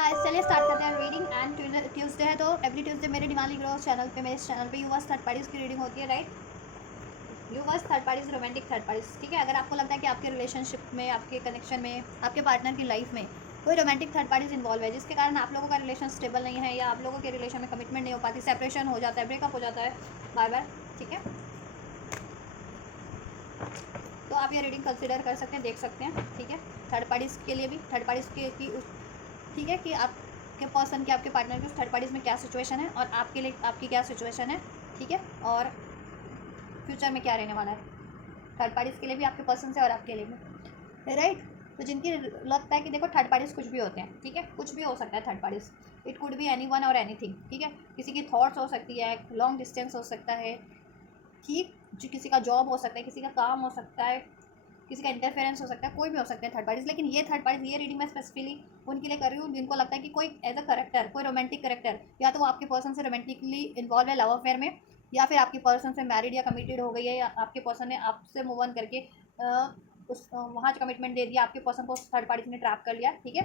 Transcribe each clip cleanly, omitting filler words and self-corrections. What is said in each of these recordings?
चलिए स्टार्ट करते हैं रीडिंग। एंड ट्यूसडे है तो एवरी ट्यूसडे मेरे डिवाली ग्रोथ चैनल पे, मेरे चैनल पे यूवर्स थर्ड पार्टीज की रीडिंग होती है, right. Yours third parties, romantic third parties, ठीक है। अगर आपको लगता है कि आपके रिलेशनशिप में, आपके कनेक्शन में, आपके पार्टनर की लाइफ में कोई रोमांटिक थर्ड पार्टीज इन्वॉल्व है जिसके कारण आप लोगों का रिलेशन स्टेबल नहीं है, या आप लोगों के रिलेशन में कमिटमेंट नहीं हो पाती, सेपरेशन हो जाता है, ब्रेकअप हो जाता है बार बार, ठीक है, तो आप ये रीडिंग कंसिडर कर सकते हैं, देख सकते हैं, ठीक है। थर्ड पार्टीज के लिए भी, थर्ड पार्टीज की ठीक है, कि आपके पर्सन की, आपके पार्टनर की उस थर्ड पार्टीज में क्या सिचुएशन है और आपके लिए आपकी क्या सिचुएशन है, ठीक है, और फ्यूचर में क्या रहने वाला है थर्ड पार्टीज के लिए भी, आपके पर्सन से और आपके लिए भी, राइट। तो जिनकी लगता है कि देखो थर्ड पार्टीज कुछ भी होते हैं, ठीक है, कुछ भी हो सकता है third parties, it could be any one और एनीथिंग, ठीक है। किसी की थॉट्स हो सकती है, लॉन्ग डिस्टेंस हो सकता है, ठीक, जो किसी का जॉब हो सकता है, किसी का काम हो सकता है, किसी का इंटरफेरेंस हो सकता है, कोई भी हो सकता है थर्ड पार्टीज। लेकिन ये थर्ड पार्टीज, ये रीडिंग मैं स्पेसिफिकली उनके लिए कर रही हूँ जिनको लगता है कि कोई एज अ करेक्टर, कोई रोमांटिक करेक्टर, या तो वो आपके पर्सन से रोमांटिकली इन्वॉल्व है लव अफेयर में, या फिर आपके पर्सन से मैरिड या कमिटेड हो गई है, या आपके पर्सन ने आपसे मूव ऑन करके उस वहाँ कमिटमेंट दे दिया, आपके पर्सन को थर्ड पार्टी ने ट्रैप कर लिया, ठीक है,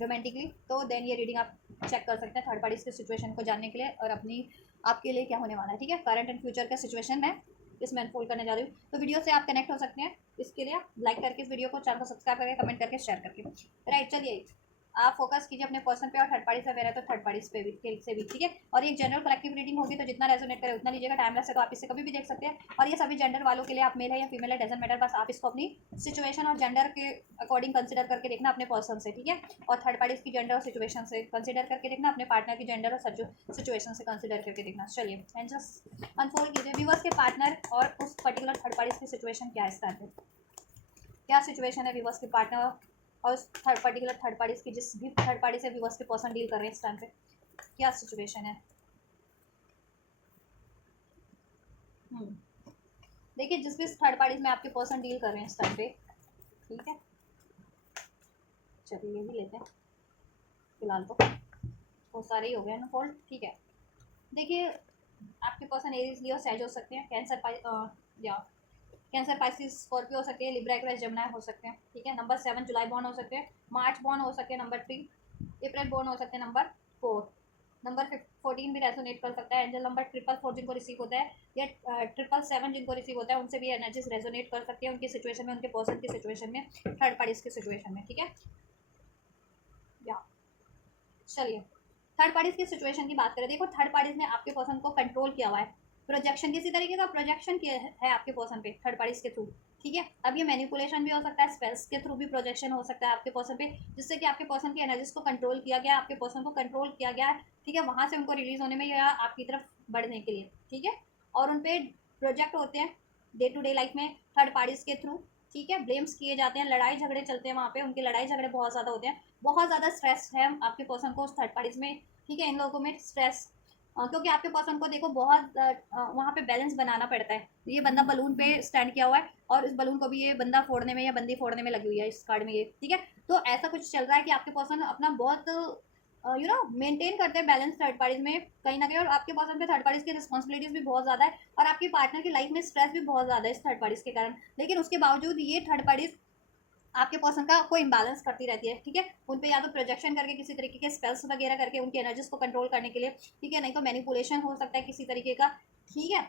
रोमांटिकली। तो देन ये रीडिंग आप चेक कर सकते हैं थर्ड पार्टीज के सिचुएशन को जानने के लिए, और अपनी आपके लिए क्या होने वाला है, ठीक है, करंट एंड फ्यूचर का सिचुएशन मैं इसमें अनफोल्ड करने जा रही हूँ। तो वीडियो से आप कनेक्ट हो सकते हैं, इसके लिए आप लाइक करके इस वीडियो को, चैनल को सब्सक्राइब करके, कमेंट करके, शेयर करके, राइट। चलिए आप फोकस कीजिए अपने पर्सन पे, और थर्ड पार्टी से अवेयर है तो थर्ड पार्टी पे भी, ठीक है। और ये जनरल कलेक्टिव रीडिंग होगी, तो जितना रेजोनेट करे उतना लीजिएगा, टाइम लेस है तो आप इससे कभी भी देख सकते हैं। और ये सभी जेंडर वालों के लिए, आप मेल है या फीमेल है डजंट मैटर, बस आप इसको अपनी सिचुएशन और जेंडर के अकॉर्डिंग कंसिडर करके देखना अपने पर्सन से, ठीक है। और थर्ड पार्टीज की जेंडर और सिचुएशन से कंसिडर करके देखना, अपने पार्टनर की जेंडर और सिचुएशन से कंसिडर करके देखना। चलिए एंड जस्ट अनफोल्ड कीजिए व्यूवर्स के पार्टनर और उस पर्टिकुलर थर्ड पार्टीज की सिचुएशन क्या है, इस टाइम पे क्या सिचुएशन है व्यूवर्स के पार्टनर और उस पर्टिकुलर थर्ड पार्टीज की, जिस भी थर्ड पार्टी से व्यूवर्स के पर्सन डील कर रहे हैं इस टाइम पे, क्या सिचुएशन है। देखिए जिस भी थर्ड पार्टीज में आपके पर्सन डील कर रहे हैं इस टाइम पे, ठीक है, चलिए ये भी लेते हैं फिलहाल, तो बहुत सारे ही हो गए ना फोल्ड, ठीक है। देखिए आपके पर्सन एरीज, लियो, सैज हो सकते हैं, या कैंसर, पाइसिस, स्कॉर्पियो हो सकते हैं, लिब्रा, एक्वेरियस, जेमिनी हो सकते हैं, ठीक है। नंबर 7 जुलाई बॉर्न हो सकते हैं, मार्च बॉर्न हो सकते हैं, नंबर 3 अप्रैल बॉर्न हो सकते हैं, नंबर 4 नंबर 14 भी रेजोनेट कर सकता है। एंजल नंबर 444 जिनको रिसीव होता है, या 777 जिनको रिसीव होता है, उनसे भी एनर्जीज रेजोनेट कर सकती है उनकी सिचुएशन में, उनके पर्सन की सिचुएशन में, थर्ड पार्टीज की सिचुएशन में, ठीक है। या चलिए थर्ड पार्टीज की सिचुएशन की बात करें। देखो थर्ड पार्टीज ने आपके पर्सन को कंट्रोल किया हुआ है, प्रोजेक्शन, किसी तरीके का प्रोजेक्शन किया है आपके पर्सन पे थर्ड पार्टीज के थ्रू, ठीक है। अब ये मैनिपुलेशन भी हो सकता है, स्पेल्स के थ्रू भी प्रोजेक्शन हो सकता है आपके पर्सन पे, जिससे कि आपके पर्सन की एनर्जीज को कंट्रोल किया गया, आपके पर्सन को कंट्रोल किया गया है, ठीक है, वहां से उनको रिलीज होने में या आपकी तरफ बढ़ने के लिए, ठीक है। और उन पे प्रोजेक्ट होते हैं डे टू डे लाइफ में थर्ड पार्टीज के थ्रू, ठीक है, ब्लेम्स किए जाते हैं, लड़ाई झगड़े चलते हैं वहाँ पे, उनके लड़ाई झगड़े बहुत ज़्यादा होते हैं, बहुत ज़्यादा स्ट्रेस है आपके पर्सन को उस थर्ड पार्टीज में, ठीक है। इन लोगों में स्ट्रेस, क्योंकि आपके पर्सन को देखो बहुत वहाँ पे बैलेंस बनाना पड़ता है। ये बंदा बलून पे स्टैंड किया हुआ है, और इस बलून को भी ये बंदा फोड़ने में या बंदी फोड़ने में लगी हुई है इस कार्ड में, ये ठीक है। तो ऐसा कुछ चल रहा है कि आपके पर्सन अपना बहुत मेंटेन करते हैं बैलेंस थर्ड पार्टीज में कहीं ना कहीं, और आपके पर्सन पे थर्ड पार्टीज की रिस्पॉन्सिबिलिटीज भी बहुत ज़्यादा है, और आपके पार्टनर की लाइफ में स्ट्रेस भी बहुत ज़्यादा है इस थर्ड पार्टीज के कारण। लेकिन उसके बावजूद ये थर्ड पार्टीज आपके पर्सन का कोई इम्बैलेंस करती रहती है, ठीक है। उन पे या तो प्रोजेक्शन करके, किसी तरीके के स्पेल्स वगैरह करके उनकी एनर्जीज को कंट्रोल करने के लिए, ठीक है, नहीं तो मैनिपुलेशन हो सकता है किसी तरीके का, ठीक है।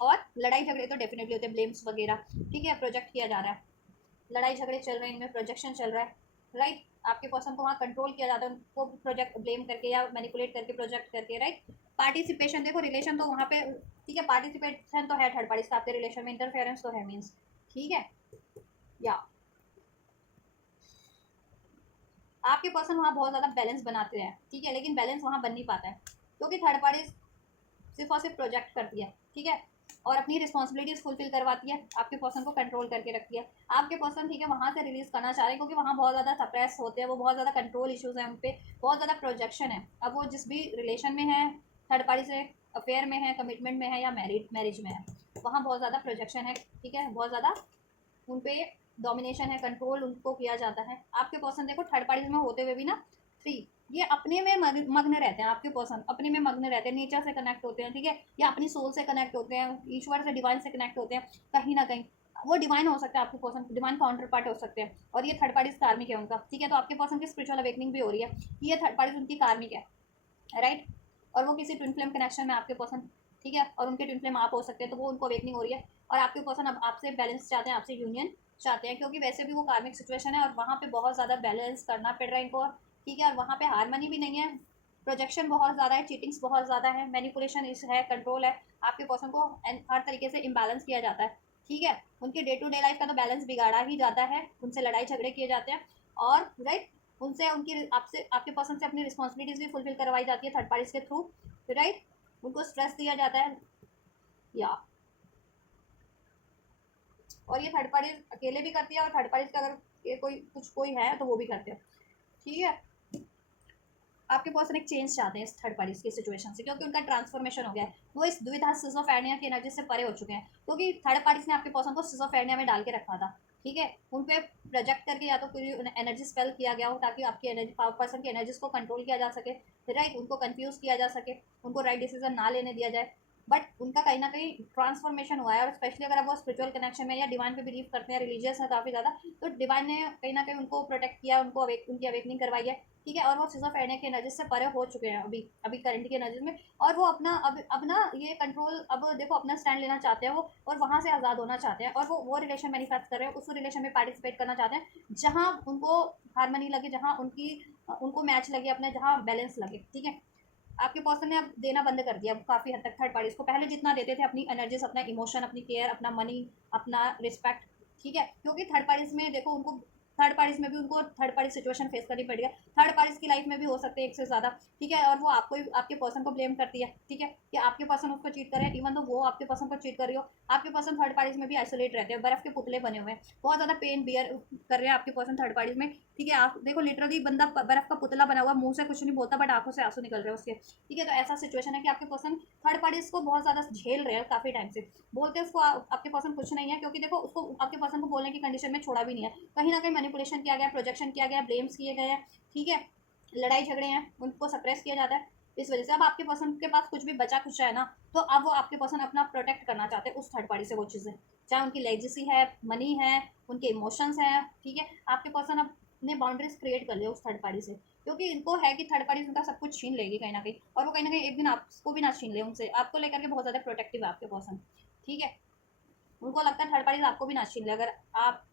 और लड़ाई झगड़े तो डेफिनेटली होते हैं, ब्लेम्स वगैरह, ठीक है, प्रोजेक्ट किया जा रहा है, लड़ाई झगड़े चल रहे हैं, इनमें प्रोजेक्शन चल रहा है, राइट। आपके पर्सन को वहाँ कंट्रोल किया जाता है, उनको प्रोजेक्ट ब्लेम करके या मैनिपुलेट करके, प्रोजेक्ट करके, राइट। पार्टिसिपेशन, देखो रिलेशन तो वहाँ पे, ठीक है, पार्टिसिपेशन तो है थर्ड पार्टी का आपके रिलेशन में, इंटरफेरेंस तो है मीन्स, ठीक है। या आपके पर्सन वहाँ बहुत ज़्यादा बैलेंस बनाते हैं, ठीक है, लेकिन बैलेंस वहाँ बन नहीं पाता है, क्योंकि थर्ड पार्टी सिर्फ और सिर्फ प्रोजेक्ट करती है, ठीक है, और अपनी रिस्पॉन्सिबिलिटीज फुलफिल करवाती है, आपके पर्सन को कंट्रोल करके रखती है। आपके पर्सन, ठीक है, वहाँ से रिलीज करना चाह रहे हैं, क्योंकि वहाँ बहुत ज़्यादा सप्रेस होते हैं, वो बहुत ज़्यादा कंट्रोल इश्यूज हैं उन पर, बहुत ज़्यादा प्रोजेक्शन है। अब वो जिस भी रिलेशन में है थर्ड पार्टी से, अफेयर में है, कमिटमेंट में है, या मैरिज में है, वहाँ बहुत ज़्यादा प्रोजेक्शन है, ठीक है, बहुत ज़्यादा उन पे डोमिनेशन है, कंट्रोल उनको किया जाता है। आपके पर्सन देखो थर्ड पार्टीज में होते हुए भी ना, 3 ये अपने में मग्न रहते हैं, आपके पर्सन अपने में मग्न रहते हैं, नेचर से कनेक्ट होते हैं, ठीक है, या अपनी सोल से कनेक्ट होते हैं, ईश्वर से, डिवाइन से कनेक्ट होते हैं कहीं ना कहीं, वो डिवाइन हो सकता है, आपके पर्सन डिवाइन काउंटर पार्ट हो सकते हैं, और ये थर्ड पार्टी कार्मिक है उनका, ठीक है। तो आपके पर्सन की स्पिरिचुअल अवेकनिंग भी हो रही है कि ये थर्ड पार्टी उनकी कार्मिक है, राइट। और वो किसी ट्विन फ्लेम कनेक्शन में आपके पर्सन, ठीक है, और उनके ट्विन फ्लेम आप हो सकते हैं, तो वो उनको अवेकनिंग हो रही है। और आपके पर्सन अब आपसे बैलेंस चाहते हैं, आपसे यूनियन चाहते हैं, क्योंकि वैसे भी वो कार्मिक सिचुएशन है और वहाँ पे बहुत ज़्यादा बैलेंस करना पड़ रहा है इनको, ठीक है। और वहाँ पे हारमनी भी नहीं है, प्रोजेक्शन बहुत ज़्यादा है, चीटिंग्स बहुत ज़्यादा है, मैनिपुलेशन इस है, कंट्रोल है। आपके पर्सन को हर तरीके से इम्बैलेंस किया जाता है, ठीक है। उनके डे टू डे लाइफ का तो बैलेंस बिगाड़ा ही जाता है, उनसे लड़ाई झगड़े किए जाते हैं, और राइट उनसे उनकी आपसे आपके पर्सन से अपनी रिस्पॉन्सिबिलिटीज भी फुलफिल करवाई जाती है थर्ड पार्टीज के थ्रू, राइट। उनको स्ट्रेस दिया जाता है, या और ये थर्ड पार्टी अकेले भी करती है, और थर्ड पार्टी का अगर ये कोई है तो वो भी करते हैं, ठीक है। आपके पर्सन एक चेंज चाहते हैं इस थर्ड पार्टी की सिचुएशन से, क्योंकि उनका ट्रांसफॉर्मेशन हो गया है, वो इस द्विधा सिजोफ्रेनिया की एनर्जी से परे हो चुके हैं, क्योंकि थर्ड पार्टी ने आपके पर्सन को सिजोफ्रेनिया में डाल के रखा था, ठीक है। उन पे प्रोजेक्ट करके या तो कोई एनर्जी स्पेल किया गया हो, ताकि आपकी एनर्जी पर्सन की एनर्जीज को कंट्रोल किया जा सके, राइट। उनको कंफ्यूज किया जा सके, उनको राइट डिसीजन ना लेने दिया जाए, बट उनका कहीं ना कहीं ट्रांसफॉर्मेशन हुआ है। और स्पेशली अगर आप वो स्पिरिचुअल कनेक्शन में या डिवाइन पे बिलीव करते हैं, रिलीजियस है काफ़ी ज़्यादा, तो डिवाइन ने कहीं ना कहीं उनको प्रोटेक्ट किया, उनको उनकी अवेकनिंग करवाई है, ठीक है। और वो सिजोफ्रेनिया की एनर्जी से परे हो चुके हैं अभी अभी करंट की एनर्जी में, और वो अपना अब ना ये कंट्रोल, अब देखो अपना स्टैंड लेना चाहते हैं वो, और वहाँ से आज़ाद होना चाहते हैं, और वो रिलेशन मैनिफेस्ट कर रहे हैं, उस रिलेशन में पार्टिसिपेट करना चाहते हैं जहाँ उनको हारमनी लगे, जहाँ उनको मैच लगे अपने, जहाँ बैलेंस लगे, ठीक है। आपके पर्सन ने अब देना बंद कर दिया काफ़ी हद तक थर्ड पार्टीज को, पहले जितना देते थे अपनी एनर्जीज, अपना इमोशन, अपनी केयर, अपना मनी, अपना रिस्पेक्ट, ठीक है। क्योंकि थर्ड पार्टीज में देखो उनको थर्ड पार्टीज में भी उनको थर्ड पार्टी सिचुएशन फेस करनी पड़ी है, थर्ड पार्टीज की लाइफ में भी हो सकते हैं एक से ज़्यादा, ठीक है। और वो आपको आपके पर्सन को ब्लेम करती है, ठीक है, कि आपके पर्सन उसको चीट करे, इवन तो वो आपके पर्सन को चीट कर रही हो। आपके पर्सन थर्ड पार्टीज में भी आइसोलेट रहते हैं, बर्फ के पुतले बने हुए हैं, बहुत ज़्यादा पेन बियर कर रहे हैं आपके पर्सन थर्ड पार्टीज में, ठीक है। आप देखो लिटरली बंदा बर्फ का पुतला बना हुआ, मुंह से कुछ नहीं बोलता, बट आंखों से आंसू निकल रहे हैं उसके, ठीक है। तो ऐसा सिचुएशन है कि आपके पर्सन थर्ड पार्टीज को बहुत ज़्यादा झेल रहे हैं काफ़ी टाइम से, बोलते हैं उसको आपके पर्सन कुछ नहीं है, क्योंकि देखो उसको आपके पर्सन को बोलने की कंडीशन में छोड़ा भी नहीं है, कहीं ना कहीं मैनिपुलेशन किया गया, प्रोजेक्शन किया गया, ब्लेम्स किए गए हैं, ठीक है। लड़ाई झगड़े हैं, उनको सप्रेस किया जाता है, इस वजह से अब आपके पर्सन के पास कुछ भी बचा कुछ है ना, तो अब वो आपके पर्सन अपना प्रोटेक्ट करना चाहते हैं उस थर्ड पार्टी से, वो चीज़ें चाहे उनकी लेगेसी है, मनी है, उनके इमोशंस हैं, ठीक है। आपके पर्सन अपने बाउंड्रीज क्रिएट कर लिया उस थर्ड पार्टी से, क्योंकि इनको है कि थर्ड पार्टी उनका सब कुछ छीन लेगी कहीं ना कहीं, और वो कहीं ना कहीं एक दिन आपको भी ना छीन ले उनसे, आपको लेकर के बहुत ज़्यादा प्रोटेक्टिव है आपके पर्सन, ठीक है। उनको लगता है थर्ड पार्टी आपको भी ना छीन ले, अगर आप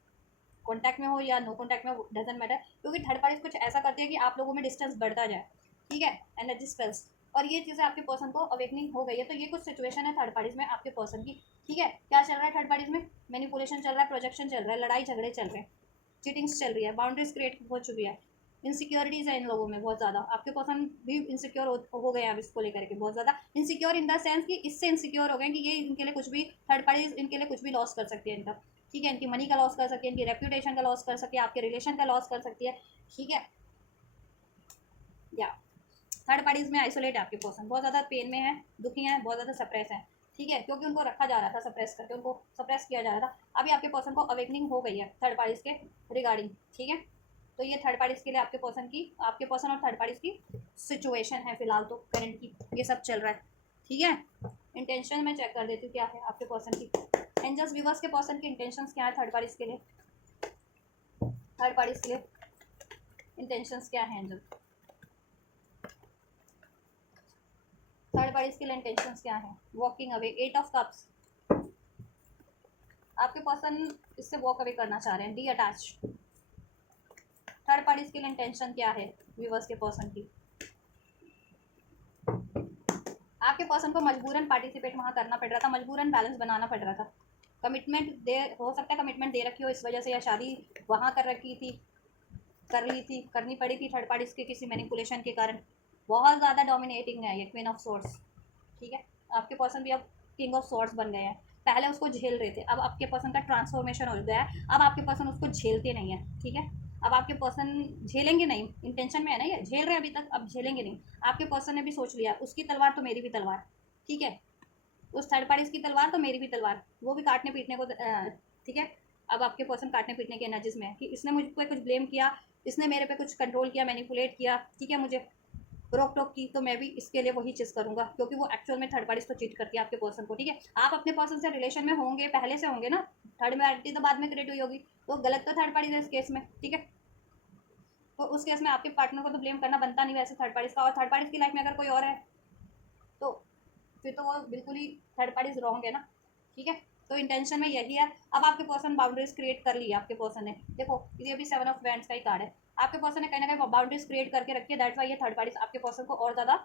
कॉन्टैक्ट में हो या नो कॉन्टैक्ट में, डजेंट मैटर, क्योंकि थर्ड पार्टी कुछ ऐसा करती है कि आप लोगों में डिस्टेंस बढ़ता जाए, ठीक है, एनर्जी स्पेल्स, और ये चीज़ें आपके पर्सन को अवेकनिंग हो गई है। तो ये कुछ सिचुएशन है थर्ड पार्टीज में आपके पर्सन की, ठीक है। क्या चल रहा है थर्ड पार्टीज में? मैनिपुलेशन चल रहा है, प्रोजेक्शन चल रहा है, लड़ाई झगड़े चल रहे हैं, चीटिंग्स चल रही है, बाउंड्रीज क्रिएट हो चुकी है, इनसिक्योरिटीज़ है इन लोगों में बहुत ज़्यादा, आपके पर्सन भी इनसिक्योर हो गए हैं अब इसको लेकर के, बहुत ज़्यादा इनसिक्योर इन द सेंस कि इससे इनसिक्योर हो गए कि ये इनके लिए कुछ भी, थर्ड पार्टीज इनके लिए कुछ भी लॉस कर सकती है इनका, ठीक है। इनकी मनी का लॉस कर सकती है, इनकी रेप्यूटेशन का लॉस कर सकती है, आपके रिलेशन का लॉस कर सकती है, ठीक है। या थर्ड पार्टीज में आइसोलेट है आपके पर्सन, बहुत ज़्यादा पेन में है, दुखी हैं, बहुत ज़्यादा सप्रेस है, ठीक है, क्योंकि उनको रखा जा रहा था सप्रेस करके, उनको सप्रेस किया जा रहा था। अभी आपके पर्सन को अवेकनिंग हो गई है थर्ड पार्टीज के रिगार्डिंग, ठीक है। तो ये थर्ड पार्टीज के लिए आपके पर्सन और थर्ड पार्टीज की सिचुएशन है फिलहाल तो करंट की, ये सब चल रहा है, ठीक है। इंटेंशन मैं चेक कर देती हूँ क्या है आपके पर्सन की, एंजल्स व्यूवर्स के पर्सन की इंटेंशंस क्या है थर्ड पार्टीज के लिए, थर्ड पार्टीज के लिए इंटेंशंस क्या है एंजल, थर्ड पार्टीज के लिए इंटेंशंस क्या है। वॉकिंग अवे, 8 ऑफ कप्स, आपके पर्सन इससे वॉक अवे करना चाह रहे हैं, डी अटैच। थर्ड पार्टीज के लिए इंटेंशन क्या है व्यूवर्स के पर्सन की, आपके पर्सन को मजबूरन पार्टिसिपेट वहाँ करना पड़ रहा था, मजबूरन बैलेंस बनाना पड़ रहा था, कमिटमेंट दे हो सकता है, कमिटमेंट दे रखी हो इस वजह से, या शादी वहाँ कर रखी थी, कर ली थी, करनी पड़ी थी थर्ड पार्टीज के किसी मैनिपुलेशन के कारण, बहुत ज़्यादा डोमिनेटिंग है ये क्वीन ऑफ सोर्ड्स, ठीक है। आपके पर्सन भी अब किंग ऑफ सोर्ड्स बन गए हैं, पहले उसको झेल रहे थे, अब आपके पर्सन का ट्रांसफॉर्मेशन हो गया है, अब आपके पर्सन उसको झेलते नहीं है, ठीक है। अब आपके पर्सन झेलेंगे नहीं, इंटेंशन में है ना ये, झेल रहे हैं अभी तक, अब झेलेंगे नहीं। आपके पर्सन ने भी सोच लिया उसकी तलवार तो मेरी भी तलवार, ठीक है, उस थर्ड पार्टीज की तलवार तो मेरी भी तलवार, वो भी काटने पीटने को, ठीक है। अब आपके पर्सन काटने पीटने के एनर्जीज में है कि इसने मुझ पर कुछ ब्लेम किया, इसने मेरे पे कुछ कंट्रोल किया, मैनिपुलेट किया, ठीक है, मुझे रोक टोक की, तो मैं भी इसके लिए वही चीज़ करूंगा, क्योंकि वो एक्चुअल में थर्ड पार्टीज को चीट करती है आपके पर्सन को, ठीक है। आप अपने पर्सन से रिलेशन में होंगे, पहले से होंगे ना, थर्ड पार्टी तो बाद में क्रिएट हुई होगी, तो गलत तो थर्ड पार्टी है इस केस में, ठीक है। तो उस केस में आपके पार्टनर को तो ब्लेम करना बनता नहीं वैसे थर्ड पार्टीज का, और थर्ड पार्टीज की लाइफ में अगर कोई और है तो फिर तो वो बिल्कुल ही थर्ड पार्टीज रॉन्ग है ना, ठीक है। तो इंटेंशन में यही है। अब आपके पर्सन बाउंड्रीज क्रिएट कर ली है, आपके पर्सन ने, देखो ये भी 7 ऑफ वैंड्स का ही कार्ड है। आपके पर्सन ने कहीं ना कहीं बाउंड्रीज क्रिएट करके रखी है, दैट्स वाई ये थर्ड पार्टीज आपके पर्सन को और ज़्यादा,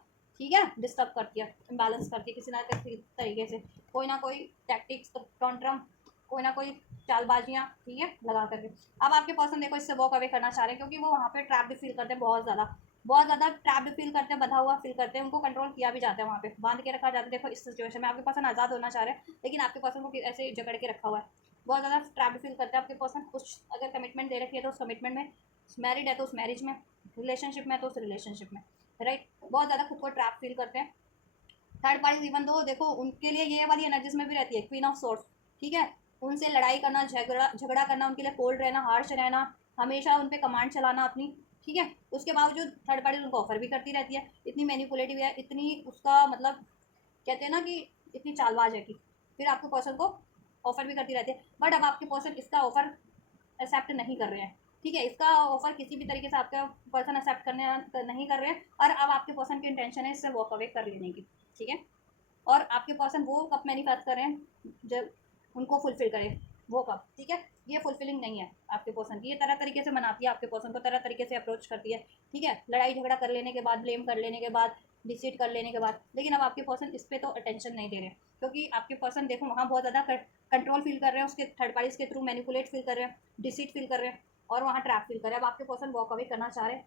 ठीक है, डिस्टर्ब करती है, इम्बैलेंस करती है किसी ना किसी तरीके से, कोई ना कोई टैक्टिक्स, टॉन्ट्रम, कोई ना कोई चालबाजियाँ, ठीक है, लगा करके। अब आपके पर्सन देखो इससे वॉक अवे करना चाह रहे हैं, क्योंकि वो वहाँ पे ट्रैप भी फील करते हैं, बहुत ज़्यादा ट्रैप्ड फील करते हैं, बंधा हुआ फील करते हैं, उनको कंट्रोल किया भी जाता है, वहाँ पे बांध के रखा जाता है। देखो इस सिचुएशन में आपके पर्सन आज़ाद होना चाह रहे हैं, लेकिन आपके पर्सन को ऐसे जकड़ के रखा हुआ है, बहुत ज़्यादा ट्रैप्ड फील करते हैं आपके पर्सन। कुछ अगर कमिटमेंट दे रखी है तो उस कमिटमेंट में, मैरिड है तो उस मैरिज में, रिलेशनशिप में तो उस रिलेशनशिप में, राइट, बहुत ज़्यादा खुद को ट्रैप फील करते हैं। थर्ड पार्टी इवन दो देखो उनके लिए ये वाली एनर्जीज में भी रहती है, क्वीन ऑफ सोर्ड्स, ठीक है, उनसे लड़ाई करना, झगड़ा करना, उनके लिए कोल्ड रहना, हार्श रहना, हमेशा उन पर कमांड चलाना अपनी, ठीक है। उसके बावजूद थर्ड पार्टी उनको ऑफर भी करती रहती है, इतनी मैनिपुलेटिव है, इतनी उसका मतलब कहते हैं ना कि इतनी चालबाज है कि फिर आपके पर्सन को ऑफर भी करती रहती है। बट अब आपके पर्सन इसका ऑफर एक्सेप्ट नहीं कर रहे हैं, ठीक है, इसका ऑफर किसी भी तरीके से आपका पर्सन एक्सेप्ट करने नहीं कर रहे हैं, और अब आपके पर्सन की इंटेंशन है इससे वॉक अवे कर लेने की, ठीक है। और आपके पर्सन वो कब मैनिफेस्ट कर रहे हैं जब उनको फुलफिल करें, वो कब, ठीक है। ये फुलफिलिंग नहीं है आपके पर्सन की, ये तरह तरीके से मनाती है आपके पर्सन को, तरह तरीके से अप्रोच करती है, ठीक है, लड़ाई झगड़ा कर लेने के बाद, ब्लेम कर लेने के बाद, डिसीट कर लेने के बाद। लेकिन अब आपके पर्सन इस पर तो अटेंशन नहीं दे रहे, क्योंकि आपके पर्सन देखो वहाँ बहुत ज़्यादा कंट्रोल फील कर रहे हैं, उसके थर्ड पार्टीज के थ्रू मैनिपुलेट फील कर रहे हैं, डिसीट फील कर रहे हैं, और वहाँ ट्रैप फील कर रहे हैं। अब आपके पर्सन वॉक अवे करना चाह रहे हैं,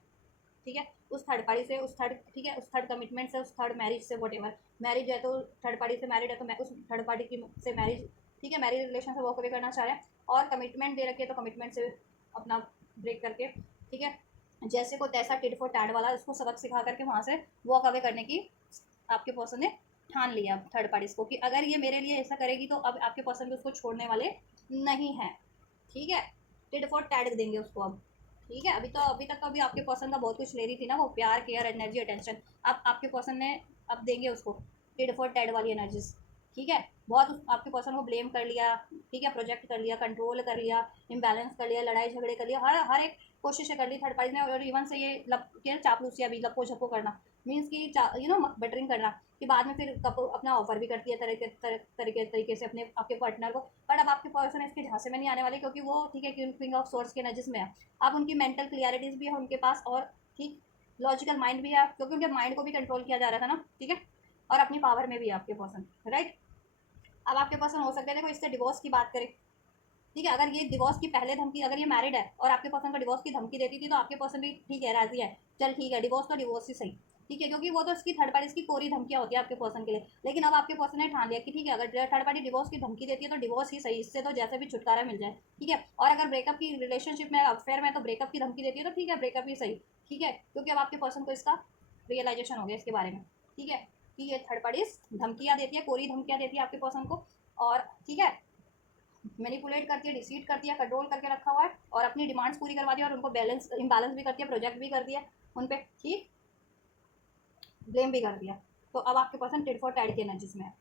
ठीक है, उस थर्ड पार्टी से, उस थर्ड, ठीक है, उस थर्ड कमिटमेंट से, उस थर्ड मैरिज से, वट एवर, मैरिज है तो थर्ड पार्टी से, मैरिड है तो उस थर्ड पार्टी की से मैरिज, ठीक है, मैरिज रिलेशन से वॉक अवे करना चाह रहे हैं, और कमिटमेंट दे रखी है तो कमिटमेंट से अपना ब्रेक करके, ठीक है, जैसे को तैसा टिड फॉर टैड वाला उसको सबक सिखा करके वहाँ से वॉक अवे करने की आपके पर्सन ने ठान लिया थर्ड पार्टीज को, कि अगर ये मेरे लिए ऐसा करेगी तो अब आपके पर्सन भी उसको छोड़ने वाले नहीं हैं, ठीक है, टिड फॉर टैड देंगे उसको अब, ठीक है। अभी तक तो अभी आपके पर्सन का बहुत कुछ ले रही थी ना वो, प्यार, केयर, एनर्जी, अटेंशन, अब आपके पर्सन ने अब देंगे उसको टिड फॉर टैड वाली एनर्जीज, ठीक है। बहुत आपके पर्सन को ब्लेम कर लिया, ठीक है, प्रोजेक्ट कर लिया, कंट्रोल कर लिया, इम्बैलेंस कर लिया, लड़ाई झगड़े कर लिया, हर एक कोशिशें कर ली थर्ड पार्टी ने, और इवन से ये चापलूसिया भी, लप्पो झप्पो करना, मीन्स कि बटरिंग करना, कि बाद में फिर अपना ऑफर भी करती है तरीके से अपने आपके पार्टनर को। बट अब आपके पर्सन इसके झांसे में नहीं आने वाले, क्योंकि वो, ठीक है, किंग ऑफ सोर्स के एनर्जीज में है। अब उनकी मेंटल क्लियरिटीज भी है उनके पास, और ठीक लॉजिकल माइंड भी है, क्योंकि उनके माइंड को भी कंट्रोल किया जा रहा था ना, ठीक है, और अपनी पावर में भी है आपके पर्सन, राइट। अब आपके पर्सन हो सकते हैं, देखो इससे डिवोर्स की बात करें, ठीक है, अगर ये डिवोर्स की पहले धमकी, अगर ये मैरिड है और आपके पर्सन को डिवोर्स की धमकी देती थी तो आपके पर्सन भी ठीक है, राजी है, चल ठीक है, डिवोर्स तो डिवोर्स ही सही, ठीक है, क्योंकि वो तो इसकी थर्ड पार्टी की कोरी धमकियाँ होती है आपके पर्सन के लिए। लेकिन अब आपके पर्सन ने ठान लिया कि ठीक है, अगर थर्ड पार्टी डिवोर्स की धमकी देती है तो डिवोर्स ही सही, इससे तो जैसे भी छुटकारा मिल जाए, ठीक है। और अगर ब्रेकअप की रिलेशनशिप में, अफेयर में, तो ब्रेकअप की धमकी देती है तो ठीक है, ब्रेकअप ही सही, ठीक है, क्योंकि अब आपके पर्सन को इसका रियलाइजेशन हो गया इसके बारे में, ठीक है, कि ये थर्ड पार्टी धमकियाँ देती है, कोरी धमकियाँ देती है आपके पर्सन को, और ठीक है, मैनिपुलेट करती है, डिसीट करती है, कंट्रोल करके रखा हुआ है, और अपनी डिमांड्स पूरी करवा दी, और उनको बैलेंस इम्बैलेंस भी करती है, प्रोजेक्ट भी कर दिया उन पर, ठीक, ब्लेम भी कर दिया। तो अब आपके पर्सन टिड फॉर टैड की एनर्जीज में है,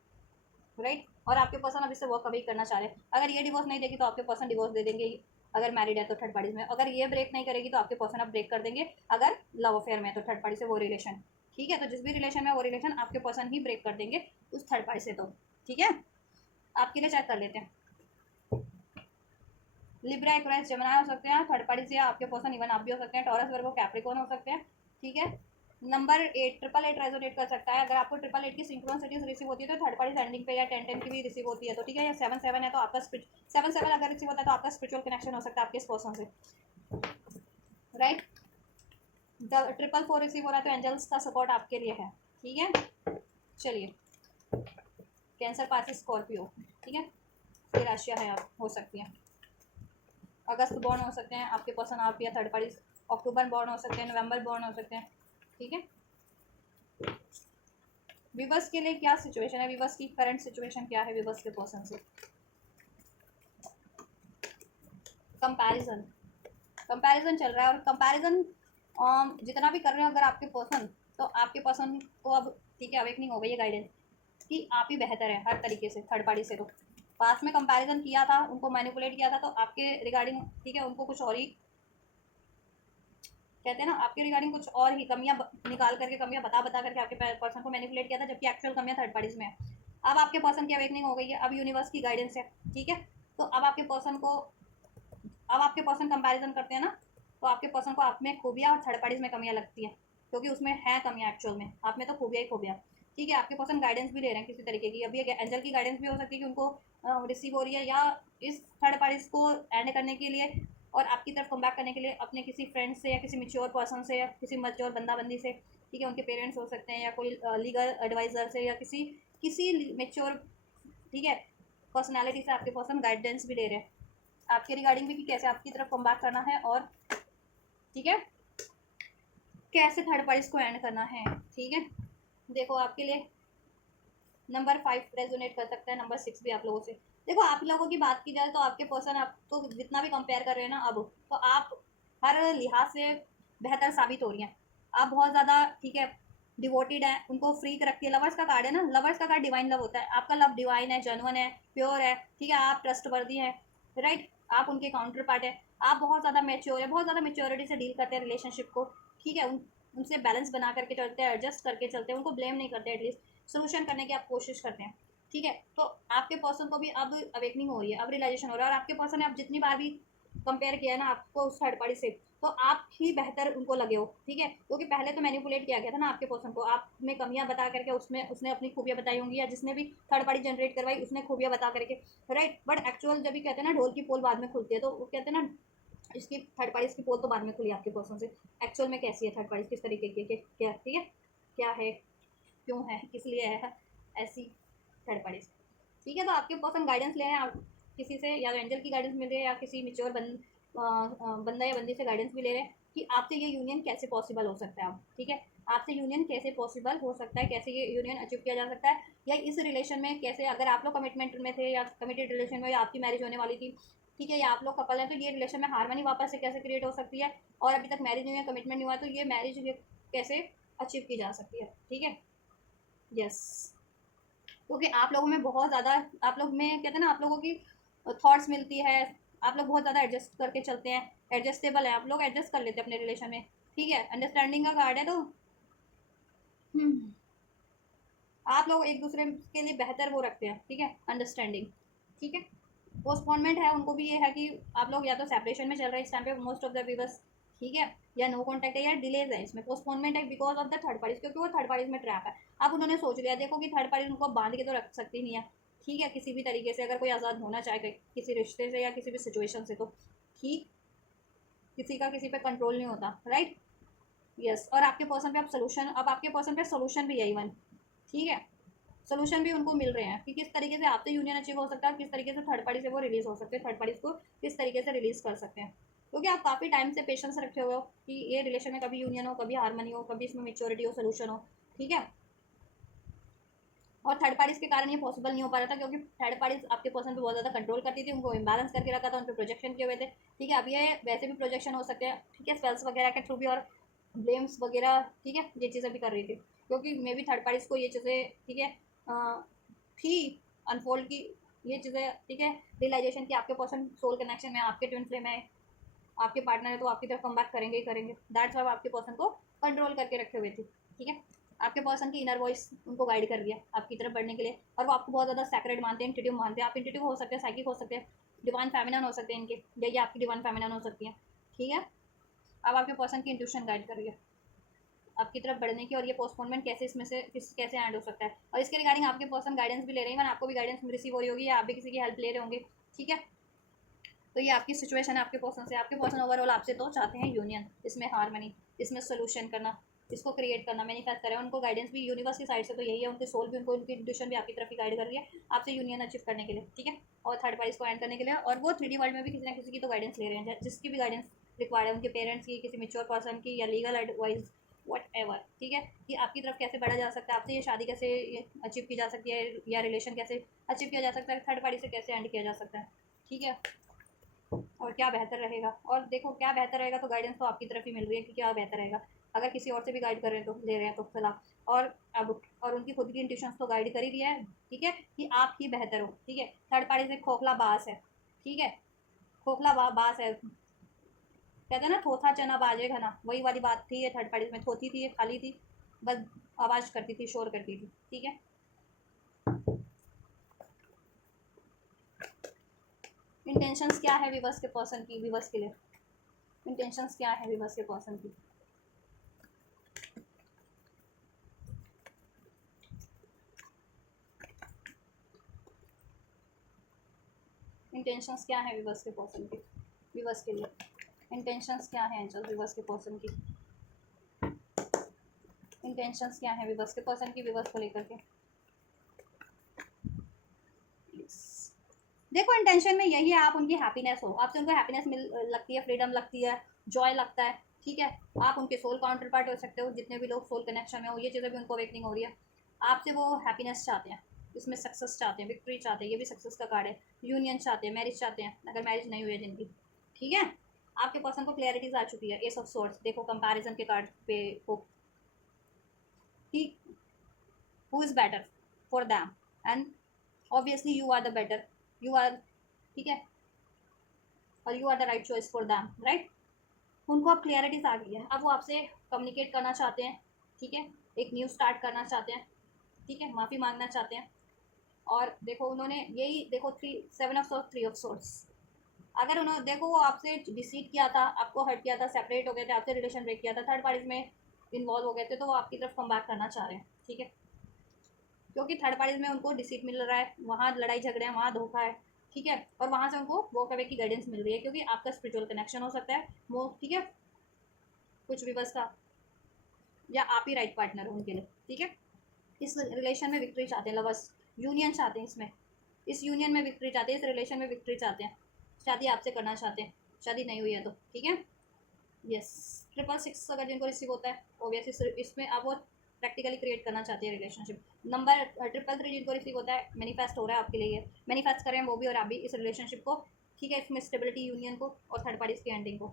राइट, और आपके पर्सन अब इससे वर्क कभी करना चाह रहे हैं। अगर ये डिवोर्स नहीं देगी तो आपके पर्सन डिवोर्स दे देंगे, अगर मैरिड है तो थर्ड पार्टीज में, अगर ये ब्रेक नहीं करेगी तो आपके पर्सन अब ब्रेक कर देंगे, अगर लव अफेयर में है तो थर्ड पार्टी से वो रिलेशन, ठीक है, तो जिस भी रिलेशन में वो रिलेशन आपके पर्सन ही ब्रेक कर देंगे उस थर्ड पार्टी से, तो ठीक है। आपके लिए चेक कर लेते हैं, लिब्रा, एक्वेरियस, जेमिनी हो सकते हैं थर्ड पार्टी से, आपके पर्सन, इवन आप भी हो सकते हैं, टॉरस, वर्गो, कैप्रिकॉर्न हो सकते हैं, ठीक है। नंबर 8 888 रेजोनेट कर सकता है। अगर आपको 888 की सिंक्रोनिसिटीज रिसीव होती है तो थर्ड पार्टी सेंडिंग पे, या 1010 की भी रिसीव होती है तो ठीक है, या 77 है तो आपका 77 अगर रिसीव होता है तो आपका स्पिरिचुअल कनेक्शन हो सकता है आपके इस पर्सन से, राइट। 444 रिसीव हो रहा है तो एंजल्स का सपोर्ट आपके लिए है, ठीक है। चलिए, कैंसर, पासिस, स्कॉर्पियो, ठीक है, ये राशियाँ है आप हो सकती हैं। अगस्त बॉर्न हो सकते हैं आपके पर्सन, आप या थर्ड पार्टी, अक्टूबर बॉर्न हो सकते हैं, नवंबर बॉर्न हो सकते हैं, ठीक है। विवर्स के लिए क्या सिचुएशन है, विवर्स की करंट सिचुएशन क्या है, विवर्स के पर्सन से कंपैरिजन चल रहा है, और कंपैरिजन जितना भी कर रहे हो अगर आपके पर्सन, तो आपके पर्सन को अब ठीक है अवेकनिंग हो गई है, गाइडेंस कि आप ही बेहतर है हर तरीके से थर्ड पार्टी से, तो पास्ट में कंपैरिजन किया था, उनको मैनिपुलेट किया था, तो आपके रिगार्डिंग, ठीक है, उनको कुछ और ही कहते हैं ना, आपके रिगार्डिंग कुछ और ही कमियां निकाल करके, कमियां बता बता करके आपके पर्सन को मैनिपुलेट किया था, जबकि एक्चुअल कमियां थर्ड पार्टीज में है। अब आपके पर्सन की अवेकनिंग हो गई है, अब यूनिवर्स की गाइडेंस है, ठीक है। तो अब आपके पर्सन को, अब आपके पर्सन कंपैरिजन करते हैं ना, तो आपके पर्सन को आप में खूबियाँ और थर्ड पार्टीज में कमियाँ लगती है, क्योंकि उसमें है कमियाँ एक्चुअल में, आप में तो खूबियाँ ही खूबियाँ, ठीक है। आपके पर्सन गाइडेंस भी ले रहे हैं किसी तरीके की, अभी एंजल की गाइडेंस भी हो सकती है कि उनको रिसीव हो रही है, या इस थर्ड पार्टीज को एंड करने के लिए और आपकी तरफ कम बैक करने के लिए अपने किसी फ्रेंड से या किसी मेच्योर पर्सन से या किसी मेच्योर बंदा बंदी से, ठीक है, उनके पेरेंट्स हो सकते हैं या कोई लीगल एडवाइज़र से या किसी किसी मेच्योर, ठीक है, पर्सनालिटी से आपके पर्सन गाइडेंस भी ले रहे हैं आपके रिगार्डिंग भी कि कैसे आपकी तरफ कम बैक करना है, और ठीक है, कैसे थर्ड पार्टीज को एंड करना है, ठीक है। देखो आपके लिए नंबर 5 रेजोनेट कर सकता है, नंबर 6 भी आप लोगों से। देखो आप लोगों की बात की जाए तो आपके पर्सन आपको जितना भी कंपेयर कर रहे हैं ना अब, तो आप हर लिहाज से बेहतर साबित हो रही हैं। आप बहुत ज़्यादा, ठीक है, डिवोटेड है, उनको फ्रीक रखती है। लवर्स का कार्ड है ना, लवर्स का कार्ड डिवाइन लव होता है, आपका लव डिवाइन है, जेन्युइन है, प्योर है, ठीक है, आप ट्रस्टवर्दी हैं, राइट, आप उनके काउंटर पार्ट है, आप बहुत ज़्यादा मेच्योर है, बहुत ज़्यादा मेच्योरिटी से डील करते हैं रिलेशनशिप को, ठीक है, उनसे बैलेंस बना करके चलते हैं, एडजस्ट करके चलते हैं, उनको ब्लेम नहीं करते, एटलीस्ट सोल्यूशन करने की आप कोशिश करते हैं, ठीक है। तो आपके पर्सन को भी अब अवेकनिंग हो रही है, अब रियलाइजेशन हो रहा है, और आपके पर्सन ने आप जितनी बार भी कंपेयर किया है ना आपको उस थर्ड पार्टी से, तो आप ही बेहतर उनको लगे हो, ठीक है, क्योंकि पहले तो मैनिपुलेट किया गया था ना आपके पर्सन को, आप में कमियां बता करके उसमें उसने अपनी खूबियां बताई होंगी, या जिसने भी थर्ड पार्टी जनरेट करवाई उसने खूबियां बता करके, राइट। बट एक्चुअल जब भी कहते हैं ना ढोल की पोल बाद में खुलती है, तो वो कहते हैं ना इसकी थर्ड पार्टी की पोल तो बाद में खुली आपके पर्सन से, एक्चुअल में कैसी है थर्ड पार्टी, किस तरीके की क्या, ठीक है, क्या है, क्यों है, किस लिए है ऐसी थर्ड पार्टी, ठीक है। तो आपके पर्सन गाइडेंस ले रहे हैं आप किसी से, या तो एंजल की गाइडेंस मिल रही है, या किसी मिच्योर बंदा या बंदी से गाइडेंस भी ले रहे हैं कि आपसे ये यूनियन कैसे पॉसिबल हो सकता है, ठीक है, आपसे यूनियन कैसे पॉसिबल हो सकता है, कैसे ये यूनियन अचीव किया जा सकता है, या इस रिलेशन में कैसे, अगर आप लोग कमिटमेंट में थे या कमिटेड रिलेशन में, या आपकी मैरिज होने वाली थी, ठीक है, या आप लोग कपल हैं, तो ये रिलेशन में हार्मनी वापस से कैसे क्रिएट हो सकती है, और अभी तक मैरिज नहीं हुई है, कमिटमेंट नहीं हुआ, तो ये मैरिज कैसे अचीव की जा सकती है, ठीक है। यस, क्योंकि आप लोगों में बहुत ज़्यादा, आप लोग में कहते हैं ना, आप लोगों की थॉट्स मिलती है, आप लोग बहुत ज़्यादा एडजस्ट करके चलते हैं, एडजस्टेबल है, आप लोग एडजस्ट कर लेते हैं अपने रिलेशन में, ठीक है, अंडरस्टैंडिंग का कार्ड है, तो आप लोग एक दूसरे के लिए बेहतर वो रखते हैं, ठीक है, अंडरस्टैंडिंग, ठीक है। पोस्टपोनमेंट है, उनको भी ये है कि आप लोग या तो सेपरेशन में चल रहे हैं इस टाइम पे मोस्ट ऑफ द व्यूवर्स, ठीक है, या नो कॉन्टैक्ट है, या डिलेज है, इसमें पोस्टपोनमेंट है because of the third parties, क्योंकि वो थर्ड पार्टीज में ट्रैप है। अब उन्होंने सोच लिया, देखो कि थर्ड पार्टी उनको बांध के तो रख सकती नहीं है, ठीक है, किसी भी तरीके से अगर कोई आज़ाद होना चाहे किसी रिश्ते से या किसी भी सिचुएशन से, तो ठीक, किसी का किसी पे कंट्रोल नहीं होता, राइट। यस, और आपके पर्सन पे अब सोल्यूशन, अब आपके पर्सन पे सोल्यूशन भी है इवन, ठीक है, सोल्यूशन भी उनको मिल रहे हैं कि किस तरीके से आपसे यूनियन अचीव हो सकता है, किस तरीके से थर्ड पार्टी से वो रिलीज़ हो सकते हैं, थर्ड पार्टीज को किस तरीके से रिलीज़ कर सकते हैं, क्योंकि आप काफ़ी टाइम से पेशेंस रखे हुए हो कि ये रिलेशन में कभी यूनियन हो, कभी हारमनी हो, कभी इसमें मेच्योरिटी हो, सोल्यूशन हो, ठीक है। और थर्ड पार्टीज के कारण ये पॉसिबल नहीं हो पा रहा था, क्योंकि थर्ड पार्टीज आपके पर्सन पे बहुत ज़्यादा कंट्रोल करती थी, उनको इम्बैलेंस करके रखा था, उन पर प्रोजेक्शन किए हुए थे, ठीक है। अब ये वैसे भी प्रोजेक्शन हो सकते हैं, ठीक है, स्पेल्स वगैरह के थ्रू भी, और ब्लेम्स वगैरह, ठीक है, ये चीज़ें भी कर रही थी, क्योंकि मे बी थर्ड पार्टीज को ये चीज़ें, ठीक है, थी अनफोल्ड की ये चीज़ें, ठीक है, रियलाइजेशन की आपके पर्सन सोल कनेक्शन में, आपके ट्विन फ्लेम है, आपके पार्टनर है, तो आपकी तरफ कम बैक करेंगे ही करेंगे, दैट्स वाई आपके पर्सन को कंट्रोल करके रखे हुए थे, ठीक है। आपके पर्सन की इनर वॉइस उनको गाइड कर रही है आपकी तरफ बढ़ने के लिए, और वो आपको बहुत ज़्यादा सैक्रेड मानते हैं, इंट्यूटिव मानते हैं, आप इंट्यूटिव हो सकते हैं, साइकिक हो सकते हैं, डिवाइन फेमिनन हो सकते हैं इनके, या ये आपकी डिवाइन फेमिनन हो सकती है, ठीक है। अब आपके पर्सन की इंट्यूशन गाइड कर रही है आपकी तरफ बढ़ने की, और ये पोस्टपोनमेंट कैसे इसमें से कैसे एंड हो सकता है, और इसके रिगार्डिंग आपके पर्सन गाइडेंस भी ले रहे हैं, आपको भी गाइडेंस रिसीव हो रही होगी, या आप भी किसी की हेल्प ले रहे होंगे, ठीक है। तो ये आपकी सिचुएशन है आपके पर्सन से, आपके पर्सन ओवरऑल आपसे तो चाहते हैं यूनियन, इसमें हारमनी, इसमें सोल्यूशन करना, इसको क्रिएट करना, मैनिफेस्ट करें, उनको गाइडेंस भी यूनिवर्स की साइड से तो यही है, उनके सोल भी उनको, उनकी इंट्यूशन भी आपकी तरफ ही गाइड कर रही है आपसे यूनियन अचीव करने के लिए, ठीक है, और थर्ड पार्टीज को एंड करने के लिए, और वो 3D वर्ल्ड में भी किसी ना किसी की तो गाइडेंस ले रहे हैं, जिसकी भी गाइडेंस रिक्वायर्ड है, उनके पेरेंट्स की, किसी मेच्योर पर्सन की, या लीगल एडवाइस वट एवर, ठीक है, कि आपकी तरफ कैसे बढ़ा जा सकता है, आपसे ये शादी कैसे अचीव की जा सकती है, या रिलेशन कैसे अचीव किया जा सकता है, थर्ड पार्टी से कैसे एंड किया जा सकता है, ठीक है। और क्या बेहतर रहेगा। और देखो क्या बेहतर रहेगा, तो गाइडेंस तो आपकी तरफ ही मिल रही है कि क्या बेहतर रहेगा। अगर किसी और से भी गाइड कर रहे हैं तो ले रहे हैं तो सलाह। और अब और उनकी खुद की इंट्यूशंस तो गाइड कर ही दिया है, ठीक है, कि आप ही बेहतर हो, ठीक है। थर्ड पार्टी से खोखला बास है, ठीक है, खोखला बास है। कहते हैं ना थोथा चना बाजे घना, वही वाली बात थी ये। थर्ड पार्टी में थोती थी, ये खाली थी, बस आवाज़ करती थी, शोर करती थी, ठीक है। इंटेंशंस क्या है विवर्स के पर्सन की, विवर्स के लिए इंटेंशंस क्या है विवर्स के पर्सन की। इंटेंशंस क्या है विवर्स के पर्सन की, विवर्स के लिए इंटेंशंस क्या है एंजल, विवर्स के पर्सन की इंटेंशंस क्या है विवर्स के पर्सन की, विवर्स को लेकर के। देखो इंटेंशन में यही है, आप उनकी हैप्पीनेस हो, आपसे उनको हैप्पीनेस मिल लगती है, फ्रीडम लगती है, जॉय लगता है, ठीक है। आप उनके सोल काउंटर पार्ट हो सकते हो, जितने भी लोग सोल कनेक्शन में हो, ये चीज़ें भी उनको अवेकनिंग हो रही है। आपसे वो हैप्पीनेस चाहते हैं, इसमें सक्सेस चाहते हैं, विक्ट्री चाहते हैं, ये भी सक्सेस का कार्ड है। यूनियन चाहते हैं, मैरिज चाहते हैं, अगर मैरिज नहीं हुई है जिनकी, ठीक है। आपके पर्सन को क्लैरिटीज आ चुकी है, एस ऑफ सोर्स, देखो कंपैरिजन के कार्ड पे हो कि who is better for them, and obviously you are the better, you are, ठीक है, और you are the right choice for them, right. उनको अब क्लियरिटीज आ गई है, अब वो आपसे कम्युनिकेट करना चाहते हैं, ठीक है, एक न्यू स्टार्ट करना चाहते हैं, ठीक है, माफ़ी मांगना चाहते हैं। और देखो उन्होंने यही देखो three, seven of source, three of source, अगर उन्होंने देखो वो आपसे डिसीट किया था, आपको हर्ट किया था, सेपरेट हो गए थे, आपसे रिलेशन ब्रेक किया था, थर्ड पार्टीज में इन्वॉल्व हो गए थे, तो वो आपकी तरफ कम बैक करना चाह रहे हैं, ठीक है। क्योंकि थर्ड पार्टीज में उनको डिसीट मिल रहा है, वहाँ लड़ाई झगड़े हैं, वहाँ धोखा है, ठीक है, और वहाँ से उनको वॉक अवे की गाइडेंस मिल रही है, क्योंकि आपका स्पिरिचुअल कनेक्शन हो सकता है वो, ठीक है, कुछ भी बस का, या आप ही राइट पार्टनर हो उनके लिए, ठीक है। इस रिलेशन में विक्ट्री चाहते हैं, लवर्स यूनियन चाहते हैं, इसमें इस यूनियन में विक्ट्री चाहते हैं, इस रिलेशन में विक्ट्री चाहते हैं, शादी आपसे करना चाहते हैं, शादी नहीं हुई है तो, ठीक है। यस, 666 अगर जिनको रिसीव होता है ओबियसली इसमें आप वो प्रैक्टिकली क्रिएट करना चाहते हैं रिलेशनशिप। नंबर 333 जिनको रिसीव होता है, मैनिफेस्ट हो रहा है आपके लिए, मैनिफेस्ट करें वो भी और आप भी इस रिलेशनशिप को, ठीक है, इसमें स्टेबिलिटी यूनियन को और थर्ड पार्टीज की एंडिंग को।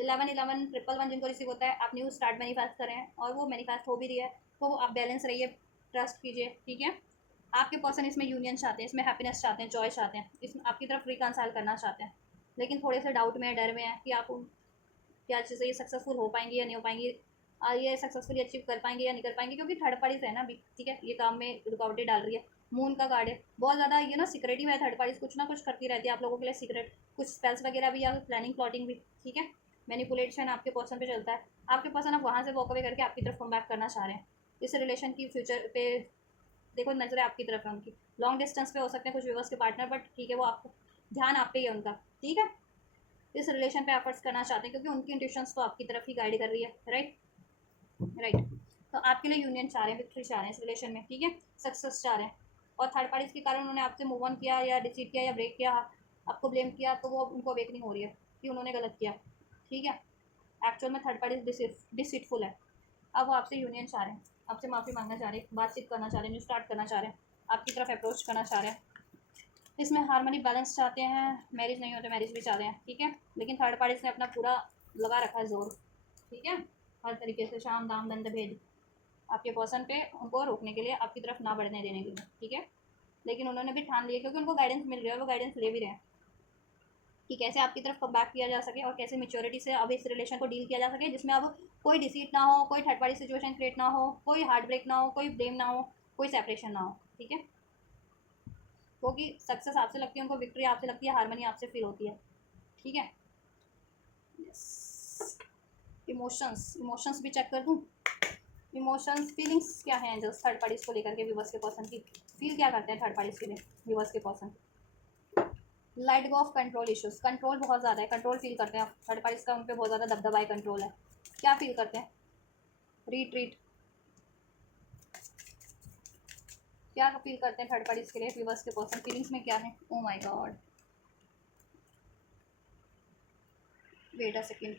1111 जिनको रिसीव होता है, आप न्यू स्टार्ट मैनिफेस्ट करें और वो मैनिफेस्ट हो भी रही है, तो आप बैलेंस रहिए, ट्रस्ट कीजिए, ठीक है। आपके पर्सन इसमें यूनियन चाहते हैं, इसमें हैप्पीनेस चाहते हैं, जॉय चाहते हैं, इसमें आपकी तरफ रिकनसाइल करना चाहते हैं, लेकिन थोड़े से डाउट में, डर में है कि आप क्या चीज़ें ये सक्सेसफुल हो पाएंगी या नहीं हो पाएंगी, ये सक्सेसफुली अचीव कर पाएंगे या नहीं कर पाएंगे, क्योंकि थर्ड पार्टीज है ना अभी, ठीक है, ये काम में रुकावटें डाल रही है। मून का कार्ड है, बहुत ज़्यादा ये ना सिक्रेटिव है, थर्ड पार्टीज कुछ ना कुछ करती रहती है आप लोगों के लिए सीक्रेट, कुछ स्पेल्स वगैरह भी, या प्लानिंग प्लॉटिंग भी, ठीक है। मैनिपुलेशन आपके पर्सन पे चलता है, आपके पर्सन अब वहाँ से वॉक अवे करके आपकी तरफ कम बैक करना चाह रहे हैं, इस रिलेशन की फ्यूचर पे देखो नजरें आपकी तरफ है उनकी। लॉन्ग डिस्टेंस पे हो सकते हैं कुछ व्यूवर्स के पार्टनर, बट ठीक है, वो आपको ध्यान आप पे ही है उनका, ठीक है। इस रिलेशन पे एफर्ट्स करना चाहते हैं, क्योंकि उनकी इंट्यूशंस तो आपकी तरफ ही गाइड कर रही है, राइट, राइट। तो आपके लिए यूनियन चाह रहे हैं, विक्ट्री चाह रहे हैं इस रिलेशन में, ठीक है, सक्सेस चाह रहे हैं। और थर्ड पार्टीज के कारण उन्होंने आपसे मूव ऑन किया या डिसीट किया या ब्रेक किया, आपको ब्लेम किया, तो वो उनको अवेकनिंग हो रही है कि उन्होंने गलत किया, ठीक है। एक्चुअल में थर्ड पार्टीज डिसीटफुल है, अब वो आपसे यूनियन चाह रहे हैं, आपसे माफ़ी मांगना चाह रहे हैं, बातचीत करना चाह रहे हैं, न्यू स्टार्ट करना चाह रहे हैं, आपकी तरफ अप्रोच करना चाह रहे हैं, इसमें हार्मनी बैलेंस चाहते हैं, मैरिज नहीं होते, मैरिज भी चाहते हैं, ठीक है। लेकिन थर्ड पार्टीज ने अपना पूरा लगा रखा है जोर, ठीक है, हर तरीके से शाम दाम दंड भेद आपके पर्सन पे, उनको रोकने के लिए, आपकी तरफ ना बढ़ने देने के लिए, ठीक है। लेकिन उन्होंने भी ठान लिया, क्योंकि उनको गाइडेंस मिल रहा है, वो गाइडेंस ले भी रहे हैं कि कैसे आपकी तरफ कम बैक किया जा सके और कैसे मेच्योरिटी से अब इस रिलेशन को डील किया जा सके, जिसमें अब कोई डिसीट ना हो, कोई थर्ड पार्टी सिचुएशन क्रिएट ना हो, कोई हार्ट ब्रेक ना हो, कोई ब्लेम ना हो, कोई सेपरेशन ना हो, ठीक है। क्योंकि सक्सेस आपसे लगती है उनको, विक्ट्री आपसे लगती है, हारमोनी आपसे फील होती है, ठीक है। यस, इमोशंस, इमोशंस भी चेक कर दूँ, इमोशंस फीलिंग्स क्या है एंजल्स थर्ड पार्टीज को लेकर के, व्यूवर्स के पर्सन की फील क्या करते हैं थर्ड पार्टीज के लिए, व्यूवर्स के person. Light go of control issues, control बहुत ज़्यादा है, कंट्रोल फील करते हैं थर्ड पार्टीज का, उन पर बहुत ज़्यादा दबदबा है, कंट्रोल है, क्या फील करते हैं, रीट्रीट, क्या फील करते हैं थर्ड पार्टीज के लिए, व्यूवर्स के पर्सन फीलिंग्स में क्या है। Oh my God, wait a second,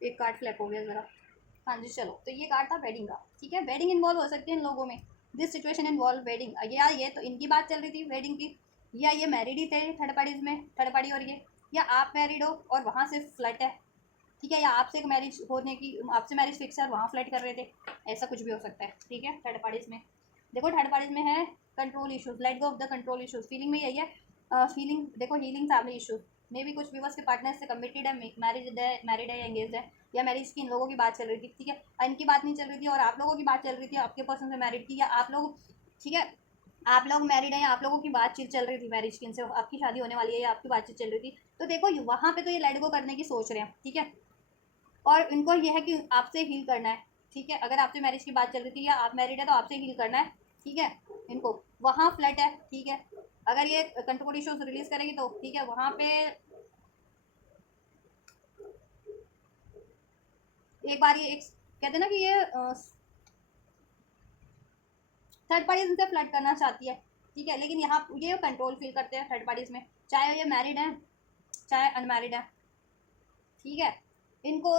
एक कार्ड फ्लैप हो गया ज़रा, हाँ जी चलो, तो ये कार्ड था वेडिंग का, ठीक है, वेडिंग इन्वॉल्व हो सकती है इन लोगों में, दिस सिचुएशन इन्वॉल्व वेडिंग, यार ये तो इनकी बात चल रही थी वेडिंग की, या ये मैरिड ही थे थर्ड पार्टीज में, थर्ड पार्टी, और ये, या आप मैरिड हो और वहाँ से फ्लर्ट है, ठीक है, या आपसे एक मैरिज होने की, आपसे मैरिज फिक्स है और वहाँ फ्लर्ट कर रहे थे, ऐसा कुछ भी हो सकता है, ठीक है। थर्ड पार्टीज में देखो, थर्ड पार्टीज में है control issues, let go of the control issues, feeling में यही है, फीलिंग देखो, हीलिंग फैमिली इशूज, मे भी कुछ व्यूवर्स के पार्टनर से कमिटेड है, मैरिड है या एंगेज है, या मैरिज की इन लोगों की बात चल रही थी, ठीक है, इनकी बात नहीं चल रही थी और आप लोगों की बात चल रही थी, आपके पर्सन से मैरिड की, या आप लोग, ठीक है, आप लोग मैरिड हैं या आप लोगों की बातचीत चल रही थी मैरिज की, इनसे आपकी शादी होने वाली है या आपकी बातचीत चल रही थी, तो देखो वहाँ पे तो ये लेट गो करने की सोच रहे हैं, ठीक है, और इनको ये है कि आपसे हील करना है, ठीक है, अगर आपसे मैरिज की बात चल रही थी या आप मैरिड है तो आपसे हील करना है, ठीक है, इनको वहाँ फ्लैट है, ठीक है, अगर ये कंट्रोल इश्यूज रिलीज करेगी तो ठीक है, वहाँ पे एक बार ये एक कहते हैं ना कि ये थर्ड पार्टीज इनसे फ्लर्ट करना चाहती है, ठीक है, लेकिन यहाँ ये कंट्रोल फील करते हैं थर्ड पार्टीज में, चाहे ये मैरिड है चाहे अनमैरिड है, ठीक है, इनको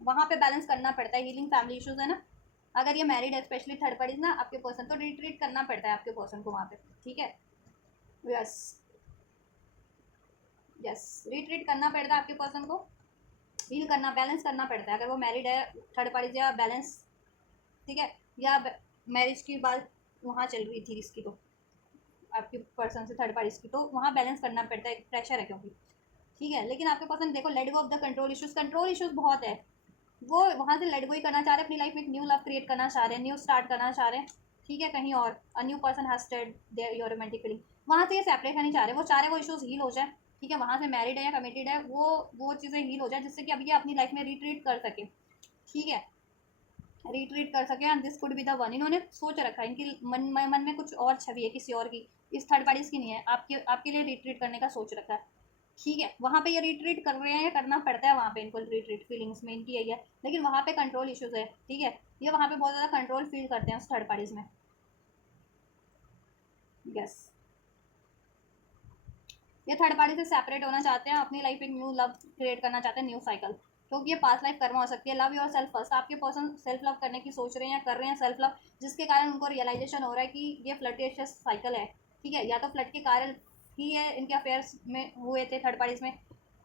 वहाँ पे बैलेंस करना पड़ता है, हीलिंग फैमिली इश्यूज है ना, अगर ये मैरिड है स्पेशली थर्ड पार्टीज ना आपके पर्सन, तो रिट्रीट करना पड़ता है आपके पर्सन को वहाँ पे, ठीक है, यस, यस, रिट्रीट करना पड़ता है आपके पर्सन को, हील करना, बैलेंस करना पड़ता है, अगर वो मैरिड है थर्ड पार्टीज या बैलेंस, ठीक है, या मैरिज की बात वहाँ चल रही थी इसकी, तो आपके पर्सन से थर्ड पार्टीज की, तो वहाँ बैलेंस करना पड़ता है, प्रेशर है क्योंकि, ठीक है, लेकिन आपके पर्सन देखो let go of the control issues बहुत है, वो वहाँ से लेट गो ही करना चाह रहे हैं, अपनी लाइफ में एक न्यू लव क्रिएट करना चाह रहे हैं, न्यू स्टार्ट करना चाह रहे हैं, ठीक है, कहीं और a new person has started there your romantic feeling, वहाँ से ये सेपरेट नहीं चाह रहे, वो चाह रहे वो इश्यूज हील हो जाए, ठीक है, वहाँ से मैरिड है या कमिटेड है, वो चीज़ें हील हो जाए जिससे कि अब ये अपनी लाइफ में रिट्रीट कर सके, ठीक है, रिट्रीट कर सके, and this could be the one, इन्होंने सोच रखा है, इनकी मन में कुछ और छवि है किसी और की, इस थर्ड पार्टीज की नहीं है, आपके लिए रिट्रीट करने का सोच रखा है, ठीक है, वहाँ पे ये रिट्रीट कर रहे हैं, करना पड़ता है वहाँ पे इनको रिट्रीट, फीलिंग्स में इनकी यही है, लेकिन वहाँ पे कंट्रोल इश्यूज है, ठीक है, ये वहाँ पे बहुत ज़्यादा कंट्रोल फील करते हैं उस थर्ड पार्टीज में, यस, ये थर्ड पार्टी से सेपरेट होना चाहते हैं, अपनी लाइफ में न्यू लव क्रिएट करना चाहते हैं, न्यू साइकिल, क्योंकि ये पास्ट लाइफ कर्मा हो सकती है, लव योर सेल्फ फर्स्ट, आपके पर्सन सेल्फ लव करने की सोच रहे हैं या कर रहे हैं सेल्फ लव, जिसके कारण उनको रियलाइजेशन हो रहा है कि ये फ्लर्टेशियस साइकिल है, ठीक है, या तो फ्लर्ट के कारण ही है इनके अफेयर्स में हुए थे थर्ड पार्टीज में,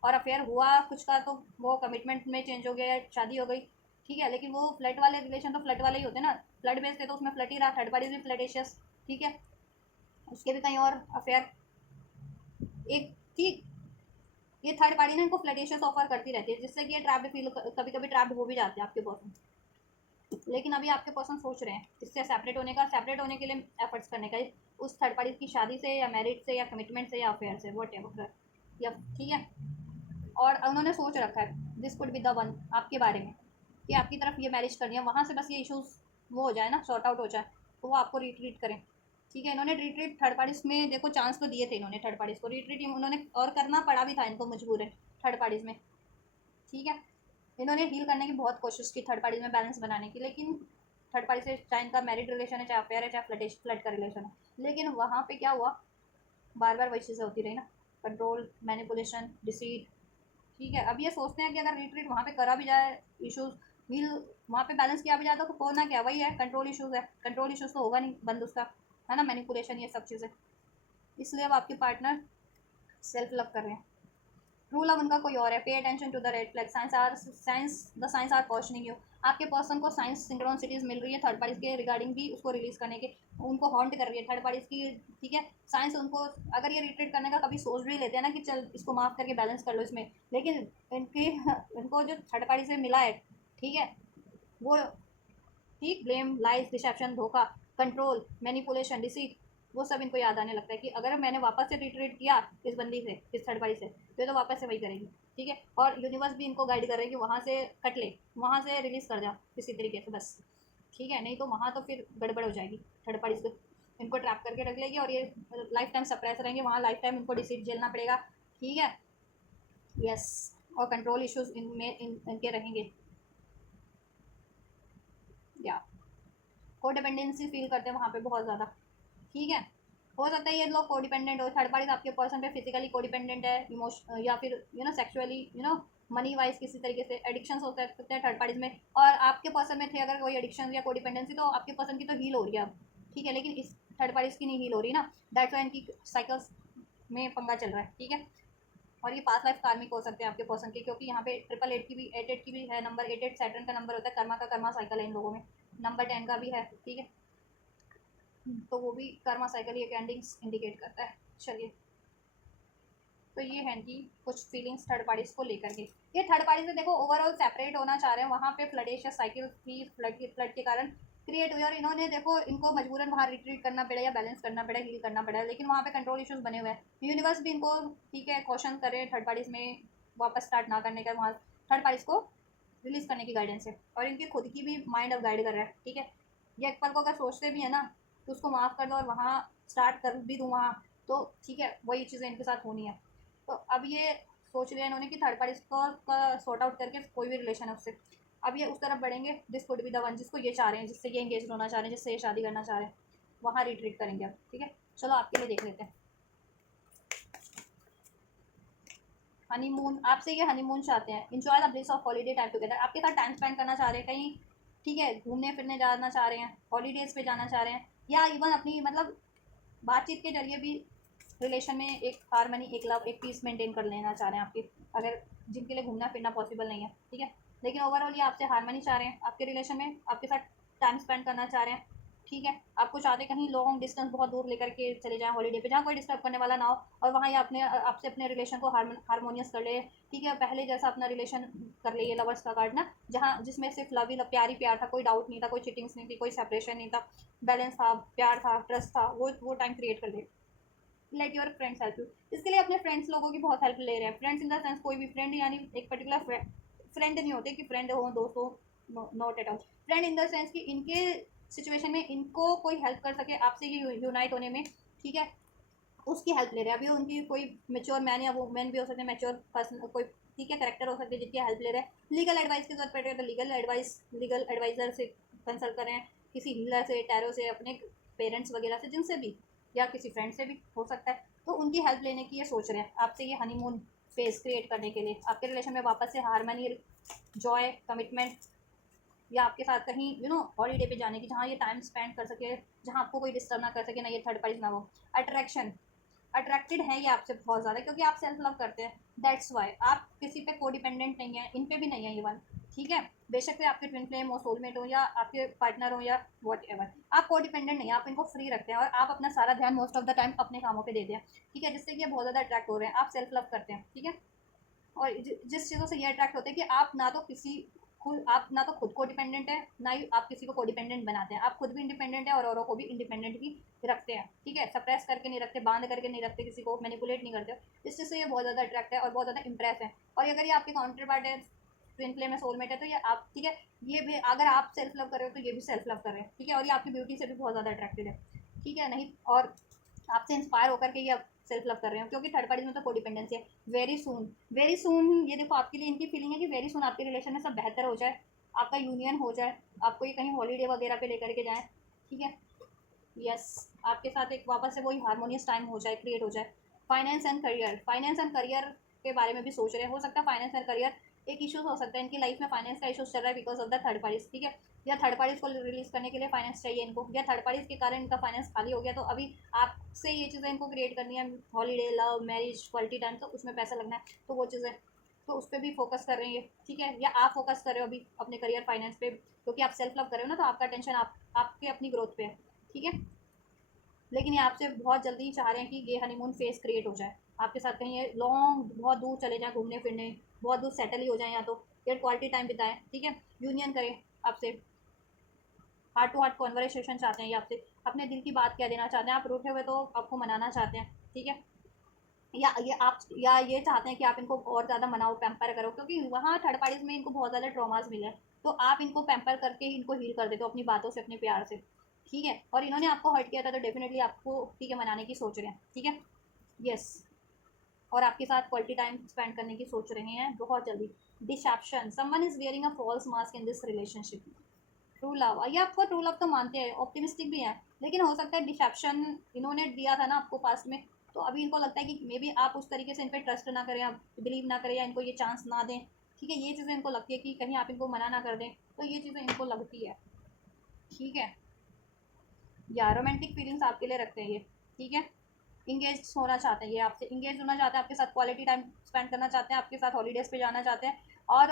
और अफेयर हुआ कुछ का तो वो कमिटमेंट में चेंज हो गया, शादी हो गई, ठीक है, लेकिन वो फ्लर्ट वाले रिलेशन तो फ्लर्ट वाले ही होते हैं ना, फ्लर्ट बेस्ड थे तो उसमें फ्लर्ट ही रहा, थर्ड पार्टीज भी फ्लर्टेशियस, ठीक है, उसके भी कहीं और अफेयर एक, ठीक, ये थर्ड पार्टी ना इनको फ्लर्टेशियस ऑफर करती रहती है, जिससे कि ये ट्रैप्ड फील, कभी कभी ट्रैप्ड हो भी जाते हैं आपके पर्सन, लेकिन अभी आपके पर्सन सोच रहे हैं इससे सेपरेट होने के लिए एफर्ट्स करने का, उस थर्ड पार्टी की शादी से या मैरिज से या कमिटमेंट से या अफेयर से, वट एवर, या ठीक है, और उन्होंने सोच रखा है this could be the one आपके बारे में, कि आपकी तरफ ये मैरिज करनी है, वहाँ से बस ये इश्यूज वो हो जाए ना, सॉर्ट आउट हो जाए, तो वो आपको रिट्रीट करें, ठीक है, इन्होंने रिट्रीट थर्ड पार्टीज में देखो चांस तो दिए थे इन्होंने, थर्ड पार्टीज को रिट्रीट उन्होंने और करना पड़ा भी था इनको, मजबूर है थर्ड पार्टीज में, ठीक है, इन्होंने हील करने की बहुत कोशिश की थर्ड पार्टीज में बैलेंस बनाने की, लेकिन थर्ड पार्टी से चाहे इनका मैरिड रिलेशन है, चाहे अफेयर है, चाहे फ्लड का रिलेशन है, लेकिन वहाँ पे क्या हुआ, बार बार वही चीज़ें होती रही ना, कंट्रोल, मैनिपुलेशन, डिसीट, ठीक है, अब ये सोचते हैं कि अगर रिट्रीट वहाँ पे करा भी जाए, इश्यूज हील वहाँ पे बैलेंस किया भी जाए तो होना क्या, वही है कंट्रोल इश्यूज है, कंट्रोल इश्यूज तो होगा नहीं बंद उसका, है ना, मैनिपुलेशन, ये सब चीज़ें, इसलिए अब आपके पार्टनर सेल्फ लव कर रहे हैं, ट्रू लव उनका कोई और है, pay attention to the red flag, signs are questioning you, आपके पर्सन को साइंस सिंक्रोनिसिटीज मिल रही है थर्ड पार्टीज के रिगार्डिंग भी, उसको रिलीज करने के, उनको हॉन्ट कर रही है थर्ड पार्टीज की, ठीक है, साइंस उनको, अगर ये रिट्रीट करने का कभी सोच भी लेते हैं ना कि चल इसको माफ़ करके बैलेंस कर लो इसमें, लेकिन इनके इनको जो थर्ड पार्टी से मिला है, ठीक है, वो, ठीक, ब्लेम, लाइज, डिसेप्शन, धोखा, कंट्रोल, मैनिपुलेशन, डिसीट, वो सब इनको याद आने लगता है कि अगर मैंने वापस से रिट्रीट किया इस बंदी से, इस थर्ड पार्टी से, तो वापस से वही करेगी, ठीक है, और यूनिवर्स भी इनको गाइड कर रहे हैं कि वहाँ से कट ले, वहाँ से रिलीज कर जाओ किसी तरीके से बस, ठीक है, नहीं तो वहाँ तो फिर गड़बड़ हो जाएगी, थर्ड पार्टी को इनको ट्रैप करके रख लेगी और ये लाइफ टाइम सप्रेस रहेंगे, वहाँ लाइफ टाइम इनको डिसीट झेलना पड़ेगा, ठीक है, यस, और कंट्रोल इश्यूज इनमें इनके रहेंगे, या कोडिपेंडेंसी फील करते हैं वहाँ पे बहुत ज़्यादा, ठीक है, हो सकता है ये लोग कोडिपेंडेंट हो, थर्ड पार्टी आपके पर्सन पे फिजिकली कोडिपेंडेंट है, इमोशन या फिर सेक्सुअली, मनी वाइज किसी तरीके से एडिक्शन हो सकते हैं थर्ड पार्टीज में, और आपके पर्सन में थे अगर कोई एडिक्शन या कोडिपेंडेंसी, तो आपके पर्सन की तो हील हो रही है अब, ठीक है, लेकिन इस थर्ड पार्टीज की नहीं हील हो रही ना, दैट्स वाई इनकी साइकिल्स में पंगा चल रहा है, ठीक है। और ये पास्ट लाइफ कार्मिक हो सकते हैं आपके पर्सन के, क्योंकि यहाँ पे 888 की भी 88 की भी है नंबर, 88 सैटर्न का नंबर होता है, कर्मा का कर्मा साइकिल है इन लोगों में, नंबर 10 का भी है, ठीक है। तो वो भी कर्मा साइकिल एक एंडिंग्स इंडिकेट करता है। चलिए, तो ये है कि कुछ फीलिंग्स थर्ड पार्टीज को लेकर के। ये थर्ड पार्टी से देखो ओवरऑल सेपरेट होना चाह रहे हैं, वहाँ पे फ्लडेशियस साइकिल थी, फ्लड के कारण क्रिएट हुई, और इन्होंने देखो इनको मजबूरन वहाँ रिट्रीट करना पड़ा या बैलेंस करना पड़ा, हील करना पड़ा, लेकिन वहाँ पे कंट्रोल इश्यूज बने हुए हैं। यूनिवर्स भी इनको ठीक है क्वेश्चन करे थर्ड पार्टीज में वापस स्टार्ट ना करने का, वहाँ थर्ड पार्टीज को रिलीज करने की गाइडेंस है, और इनकी खुद की भी माइंड अब गाइड कर रहा है, ठीक है। ये एक पल को अगर सोचते भी है ना तो उसको माफ़ कर दो और वहाँ स्टार्ट कर भी दूँ वहाँ, तो ठीक है वही चीज़ें इनके साथ होनी है। तो अब ये सोच लिया इन्होंने कि थर्ड पार्टी का सॉर्ट आउट करके कोई भी रिलेशन है उससे, अब ये उस तरफ बढ़ेंगे, this could be the one, जिसको ये चाह रहे हैं, जिससे ये एंगेज होना चाह रहे हैं, जिससे ये शादी करना चाह रहे हैं, वहाँ रिट्रीट करेंगे अब, ठीक है। चलो आपके लिए देख लेते हैं। हनीमून, आपसे ये हनीमून चाहते हैं, enjoy the bliss of holiday time together, आपके साथ टाइम स्पेंड करना चाह रहे हैं कहीं, ठीक है, घूमने फिरने जाना चाह रहे हैं, हॉलीडेज पे जाना चाह रहे हैं, या इवन अपनी मतलब बातचीत के जरिए भी रिलेशन में एक हारमनी, एक लव, एक पीस मेंटेन कर लेना चाह रहे हैं आपके, अगर जिनके लिए घूमना फिरना पॉसिबल नहीं है, ठीक है। लेकिन ओवरऑल ये आपसे हारमनी चाह रहे हैं आपके रिलेशन में, आपके साथ टाइम स्पेंड करना चाह रहे हैं, ठीक है। आपको चाहते कहीं लॉन्ग डिस्टेंस बहुत दूर लेकर के चले जाएं हॉलीडे पे, जहाँ कोई डिस्टर्ब करने वाला ना हो, और वहाँ ये अपने आपसे अपने रिलेशन को हारमोनियस कर ले, ठीक है। पहले जैसा अपना रिलेशन कर ले, ये लवर्स का कार्ड ना, जहाँ जिसमें सिर्फ लव ही लव, प्यार ही प्यार था, कोई डाउट नहीं था, कोई चीटिंग्स नहीं थी, कोई सेपरेशन नहीं था, बैलेंस था, प्यार था, ट्रस्ट था, वो टाइम क्रिएट कर ले। Let your friends help you, इसके लिए अपने फ्रेंड्स लोगों की बहुत हेल्प ले रहे हैं। फ्रेंड्स इन द सेंस कोई भी फ्रेंड, यानी एक पर्टिकुलर फ्रेंड नहीं होते कि फ्रेंड हो दोस्त हो, not at all. Friend in the sense कि इनके सिचुएशन में इनको कोई हेल्प कर सके आपसे ये यूनाइट होने में, ठीक है, उसकी हेल्प ले रहे हैं। अभी उनकी कोई मेच्योर मैन या वुमेन भी हो सकते हैं, मेच्योर पर्सन कोई, ठीक है, करेक्टर हो सकते हैं जिनकी हेल्प ले रहे हैं। लीगल एडवाइस की जरूरत पड़ रही है तो लीगल एडवाइजर से कंसल्ट करें, किसी हीलर से, टैरो से, अपने पेरेंट्स वगैरह से, जिनसे भी, या किसी फ्रेंड से भी हो सकता है, तो उनकी हेल्प लेने की ये सोच रहे हैं आपसे ये हनीमून फेज क्रिएट करने के लिए, आपके रिलेशन में वापस से हारमनी, जॉय, कमिटमेंट, या आपके साथ कहीं हॉलीडे पे जाने की, जहाँ ये टाइम स्पेंड कर सके, जहाँ आपको कोई डिस्टर्ब ना कर सके, ना ये थर्ड पार्टी ना हो। अट्रैक्शन, अट्रैक्टेड है ये आपसे बहुत ज़्यादा, क्योंकि आप सेल्फ लव करते हैं, दैट्स वाई आप किसी पे को डिपेंडेंट नहीं है, इन पे भी नहीं है ये वन, ठीक है। बेशक से आपके ट्विन फ्लेम हो, सोलमेट हो, या आपके पार्टनर हो, या वॉट एवर, आप को डिपेंडेंट नहीं है, आप इनको फ्री रखते हैं, और आप अपना सारा ध्यान मोस्ट ऑफ द टाइम अपने कामों पे देते हैं, ठीक है, जिससे कि ये बहुत ज़्यादा अट्रैक्ट हो रहे हैं, आप सेल्फ लव करते हैं, ठीक है। और जिस चीज़ों से ये अट्रैक्ट होते हैं कि आप ना तो खुद को डिपेंडेंट है, ना ही आप किसी को को डिपेंडेंट बनाते हैं, आप खुद भी इंडिपेंडेंट है और औरों को भी इंडिपेंडेंट ही रखते हैं, ठीक है। सप्रेस करके नहीं रखते, बांध करके नहीं रखते, किसी को मैनिपुलेट नहीं करते, इस चीज़ से ये बहुत ज़्यादा अट्रैक्ट है और बहुत ज़्यादा इंप्रेस है। और अगर ये आपके काउंटर पार्ट है, ट्विन फ्लेम में, सोलमेट है, तो ये आप, ठीक है, ये भी अगर आप सेल्फ लव कर रहे हो तो ये भी सेल्फ लव कर रहे हैं, ठीक है, और ये आपकी ब्यूटी से भी बहुत ज़्यादा अट्रैक्टेड है, ठीक है। नहीं, और आपसे इंस्पायर होकर के ये सेल्फ लव कर रहे हैं, क्योंकि थर्ड पार्टी में तो कोडिपेंडेंसी है। वेरी सून, ये देखो आपके लिए इनकी फीलिंग है कि वेरी सून आपके रिलेशन में सब बेहतर हो जाए, आपका यूनियन हो जाए, आपको ये कहीं हॉलीडे वगैरह पे लेकर के जाए, ठीक है। यस, आपके साथ एक वापस से वही हारमोनियस टाइम हो जाए, क्रिएट हो जाए। फाइनेंस एंड करियर के बारे में भी सोच रहे हैं, हो सकता है फाइनेंस एंड करियर एक इशूज हो सकता है इनकी लाइफ में, फाइनेंस का इशूज चल रहा है because of the third parties, ठीक है, या थर्ड पार्टीज को रिलीज करने के लिए फाइनेंस चाहिए इनको, या थर्ड पार्टीज के कारण इनका फाइनेंस खाली हो गया, तो अभी आपसे ये चीज़ें इनको क्रिएट करनी है, holiday, love, marriage, quality time, तो उसमें पैसा लगना है, तो वो चीज़ें, तो उस पर भी फोकस कर रहे हैं, ठीक है। या आप फोकस कर रहे हो अभी अपने करियर फाइनेंस पे, क्योंकि आप सेल्फ लव कर रहे हो ना, तो आपका टेंशन आपके अपनी ग्रोथ पे है, ठीक है। लेकिन ये आपसे बहुत जल्दी चाह रहे हैं कि ये हनीमून फेज क्रिएट हो जाए आपके साथ, कहीं ये लॉन्ग बहुत दूर चले जाएँ घूमने फिरने, बहुत दूर सेटल ही हो जाएँ, या तो फिर क्वालिटी टाइम बिताएं, ठीक है, यूनियन करें आपसे, हार्ट टू हार्ट कॉन्वर्सेशन चाहते हैं ये आपसे, अपने दिल की बात कह देना चाहते हैं, आप रूठे हुए तो आपको मनाना चाहते हैं, ठीक है। या ये चाहते हैं कि आप इनको और ज़्यादा मनाओ, पैम्पर करो, क्योंकि वहाँ थर्ड पार्टीज में इनको बहुत ज़्यादा ट्रॉमास मिले हैं, तो आप इनको पैम्पर करके इनको हील कर देते हो अपनी बातों से, अपने प्यार से, ठीक है। और इन्होंने आपको हर्ट किया था तो डेफिनेटली आपको, ठीक है, मनाने की सोच रहे हैं, ठीक है। यस, और आपके साथ क्वालिटी टाइम स्पेंड करने की सोच रहे हैं बहुत जल्दी। Deception, someone is wearing a false mask in this relationship. True love, ये आपको ट्रू लव तो मानते हैं, ऑप्टिमिस्टिक भी हैं, लेकिन हो सकता है डिसेप्शन इन्होंने दिया था ना आपको पास्ट में, तो अभी इनको लगता है कि मे बी आप उस तरीके से इन पर ट्रस्ट ना करें, आप बिलीव ना करें, या इनको ये चांस ना दें, ठीक है। ये चीज़ें इनको लगती है कि कहीं आप इनको मना ना कर दें, तो ये चीज़ें इनको लगती है, ठीक है। या रोमांटिक फीलिंग्स आपके लिए रखते हैं ये, ठीक है। इंगेज होना चाहते हैं ये, आपसे इंगेज होना चाहते हैं, आपके साथ क्वालिटी टाइम स्पेंड करना चाहते हैं, आपके साथ हॉलीडेज पे जाना चाहते हैं, और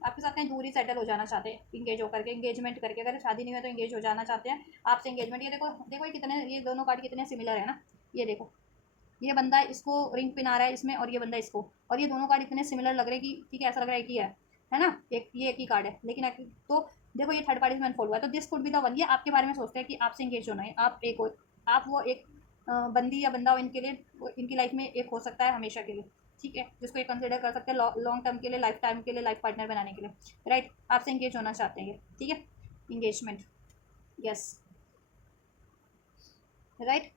आपके साथ कहीं दूरी सेटल हो जाना चाहते हैं इंगेज होकर के, इंगेजमेंट करके। अगर शादी नहीं है तो इंगेज हो जाना चाहते हैं आपसे, इंगेजमेंट। ये देखो देखो ये कितने, ये दोनों कार्ड कितने सिमिलर है ना। ये देखो, ये बंदा इसको रिंग पिना रहा है इसमें, और ये बंदा इसको, और ये दोनों कार्ड इतने सिमिलर लग रहे हैं कि ठीक है, ऐसा लग रहा है एक ही है ना। एक ये एक ही कार्ड है, लेकिन तो देखो ये थर्ड पार्टी में अनफोल्ड हुआ है, तो this could be the one. ये आपके बारे में सोचते हैं कि आपसे इंगेज होना है, आप वो एक बंदी या बंदा हो इनके लिए, इनकी लाइफ में एक हो सकता है हमेशा के लिए, ठीक है, जिसको ये कंसिडर कर सकते हैं लॉन्ग टर्म के लिए, लाइफ टाइम के लिए, लाइफ पार्टनर बनाने के लिए, राइट। आपसे इंगेज होना चाहते हैं ये, ठीक है, इंगेजमेंट, यस, राइट।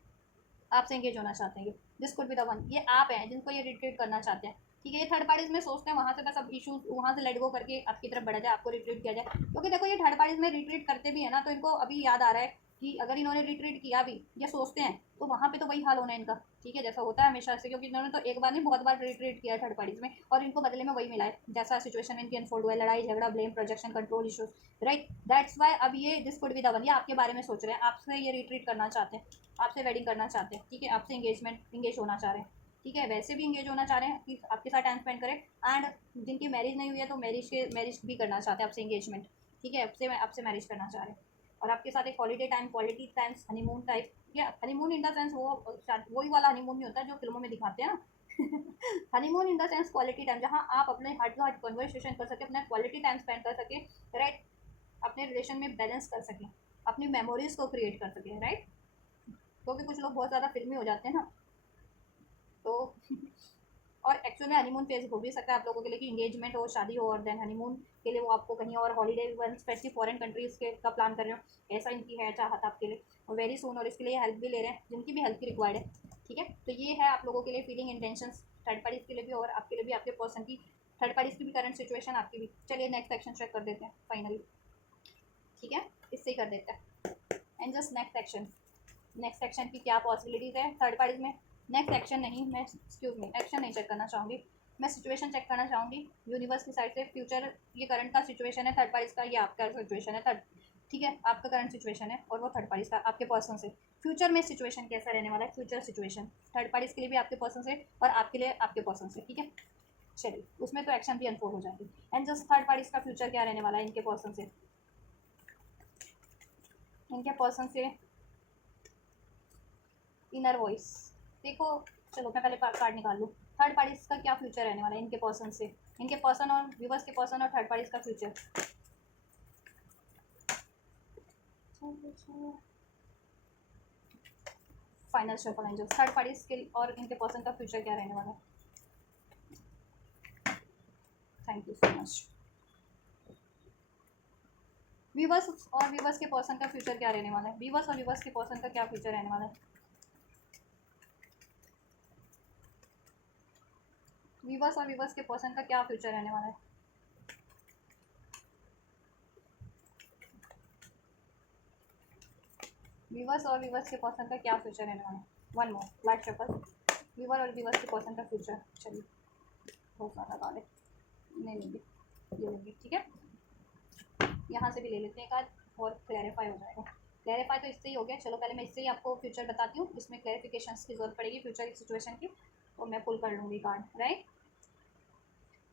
आपसे एंगेज होना चाहते हैं ये, this could be the one. ये आप हैं जिनको ये रिट्रीट करना चाहते हैं, ठीक है। ये थर्ड पार्टीज में सोचते हैं वहाँ से बस अब इशूज वहाँ से लेट गो करके आपकी तरफ बढ़ा जाए, आपको रिट्रीट किया जाए, क्योंकि देखो ये थर्ड पार्टीज में रिट्रीट करते भी है ना, तो इनको अभी याद आ रहा है कि अगर इन्होंने रिट्रीट किया भी, ये सोचते हैं, तो वहाँ पे तो वही हाल होना है इनका, ठीक है, जैसा होता है हमेशा से, क्योंकि इन्होंने तो एक बार नहीं बहुत बार रिट्रीट किया है थर्ड पार्टीज में, और इनको बदले में वही मिला है जैसा सिचुएशन इनकी अनफोल्ड हुआ है, लड़ाई झगड़ा, blame, projection, control issues, right. That's why अब ये this could be the one, ये आपके बारे में सोच रहे हैं, आपसे ये रिट्रीट करना चाहते हैं, आपसे वेडिंग करना चाहते हैं, ठीक है, आपसे इंगेज होना चाह रहे हैं, ठीक है, वैसे भी इंगेज होना चाह रहे हैं कि आपके साथ टाइम स्पेंड करें, एंड जिनकी मैरिज नहीं हुई है तो मैरिज भी करना चाहते हैं आपसे इंगेजमेंट, ठीक है, आपसे मैरिज करना चाह रहे हैं, और आपके साथ एक holiday time, quality time, honeymoon type, या हनीमून इन द सेंस वो वही वाला हनीमून नहीं होता जो फिल्मों में दिखाते हैं ना honeymoon in the sense quality time, जहाँ आप अपने हार्ट टू हार्ट कन्वर्सेशन कर सके, अपना क्वालिटी टाइम स्पेंड कर सके, राइट, अपने रिलेशन में बैलेंस कर सकें, अपनी मेमोरीज को क्रिएट कर सकें, राइट। क्योंकि कुछ लोग बहुत ज़्यादा फिल्मी हो जाते हैं ना, तो और एक्चुअल में हनीमून फेज हो भी सकता है आप लोगों के लिए कि इंगेजमेंट हो, शादी हो, और देन हनीमून के लिए वो आपको कहीं और holiday one specific foreign countries के का प्लान कर रहे हो, ऐसा इनकी है चाहत आपके लिए, और वेरी सून, और इसके लिए हेल्प भी ले रहे हैं जिनकी भी हेल्प की रिक्वायर्ड है, ठीक है। तो ये है आप लोगों के लिए फीलिंग इंटेंशंस, थर्ड पार्टीज के लिए भी और आपके लिए भी, आपके पर्सन की, थर्ड पार्टीज की भी करंट सिचुएशन, आपकी भी। चलिए नेक्स्ट सेक्शन चेक कर देते हैं फाइनली, ठीक है, इससे ही कर देते हैं, एंड जस्ट नेक्स्ट सेक्शन की क्या पॉसिबिलिटीज़ है थर्ड पार्टीज में। नेक्स्ट एक्शन नहीं, मैं एक्सक्यूज मी एक्शन नहीं चेक करना चाहूँगी, मैं सिचुएशन चेक करना चाहूँगी यूनिवर्स की साइड से। फ्यूचर, ये करंट का सिचुएशन है थर्ड पार्टीज का, ये आपका सिचुएशन है थर्ड, ठीक है, आपका करंट सिचुएशन है, और वो थर्ड पार्टीज का आपके पर्सन से फ्यूचर में सिचुएशन कैसा रहने वाला है, फ्यूचर सिचुएशन थर्ड पार्टीज के लिए भी आपके पर्सन से, और आपके लिए आपके पर्सन से, ठीक है। चलिए उसमें तो एक्शन भी अनफोल्ड हो जाएगी, एंड जस्ट थर्ड पार्टीज का फ्यूचर क्या रहने वाला है इनके पर्सन से, इनके पर्सन से इनर वॉइस। देखो, चलो मैं पहले कार्ड निकाल लूँ, थर्ड पार्टीज का क्या फ्यूचर रहने वाला है इनके पर्सन से, इनके पर्सन और व्यूवर्स के पर्सन और थर्ड पार्टीज का future. Final shuffle angel, third parties के और इनके पर्सन का फ्यूचर क्या रहने वाला है। Thank you so much. Viewers और व्यूवर्स के पर्सन का फ्यूचर क्या रहने वाला है, व्यूवर्स और व्यूवर्स के पर्सन का क्या फ्यूचर रहने वाला है, व्यूवर्स और व्यूवर्स के पर्सन का क्या फ्यूचर रहने वाला है। व्यूवर्स और व्यूवर्स के पर्सन का क्या फ्यूचर रहने वाला है। One more light shuffle, viewer और व्यूवर्स के पर्सन का फ्यूचर। चलिए बहुत ज़्यादा कार्ड है, नहीं लेंगे, ये लेंगे, ठीक है, यहाँ से भी ले लेते हैं एक आध, और क्लैरिफाई हो जाएगा। क्लैरिफाई तो इससे ही हो गया, चलो पहले मैं इससे ही आपको फ्यूचर बताती हूँ, इसमें क्लैरिफिकेशन की जरूरत पड़ेगी फ्यूचर की सिचुएशन की, तो मैं पुल कर लूँगी कार्ड, राइट।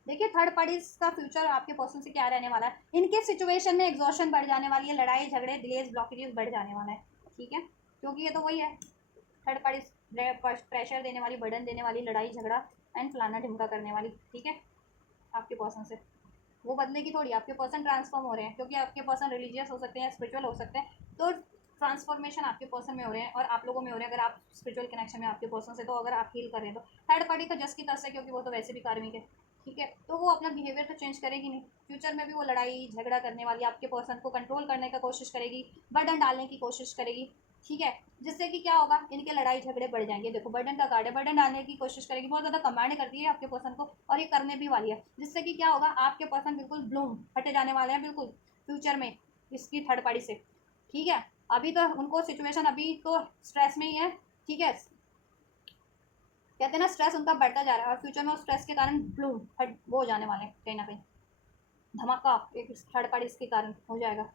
देखिए थर्ड पार्टीज का फ्यूचर आपके पर्सन से क्या रहने वाला है, इनके सिचुएशन में एग्जॉशन बढ़ जाने वाली है, लड़ाई झगड़े, डिलेज, ब्लॉकेजेस बढ़ जाने वाला है, ठीक है, क्योंकि ये तो वही है थर्ड पार्टीज, प्रेशर देने वाली, बर्डन देने वाली, लड़ाई झगड़ा एंड फलाना ढिमका करने वाली, ठीक है, आपके पर्सन से। वो बदले की थोड़ी, आपके पर्सन ट्रांसफॉर्म हो रहे हैं, क्योंकि आपके पर्सन रिलीजियस हो सकते हैं, स्पिरिचुअल हो सकते हैं, तो ट्रांसफॉर्मेशन आपके पर्सन में हो रहे हैं और आप लोगों में हो रहे हैं, अगर आप स्पिरिचुअल कनेक्शन में आपके पर्सन से, तो अगर आप हील कर रहे हैं तो थर्ड पार्टी का जस्ट की तस है, क्योंकि वो तो वैसे भी कार्मिक है, ठीक है, तो वो अपना बिहेवियर तो चेंज करेगी नहीं, फ्यूचर में भी वो लड़ाई झगड़ा करने वाली, आपके पर्सन को कंट्रोल करने का कोशिश करेगी, बर्डन डालने की कोशिश करेगी, ठीक है, जिससे कि क्या होगा, इनके लड़ाई झगड़े बढ़ जाएंगे। देखो बर्डन का कार्ड है, बर्डन डालने की कोशिश करेगी, बहुत ज़्यादा कमांड करती है आपके पर्सन को, और ये करने भी वाली है, जिससे कि क्या होगा, आपके पर्सन बिल्कुल ब्लूम हटे जाने वाले हैं बिल्कुल फ्यूचर में इसकी थर्ड पार्टी से, ठीक है। अभी तो उनको सिचुएशन अभी तो स्ट्रेस में ही है, ठीक है, कहते हैं ना स्ट्रेस उनका बढ़ता जा रहा है, और फ्यूचर में उस स्ट्रेस के कारण ब्लूम हट वो हो जाने वाले हैं, कहीं ना कहीं धमाका एक थर्ड पार्टी के कारण हो जाएगा।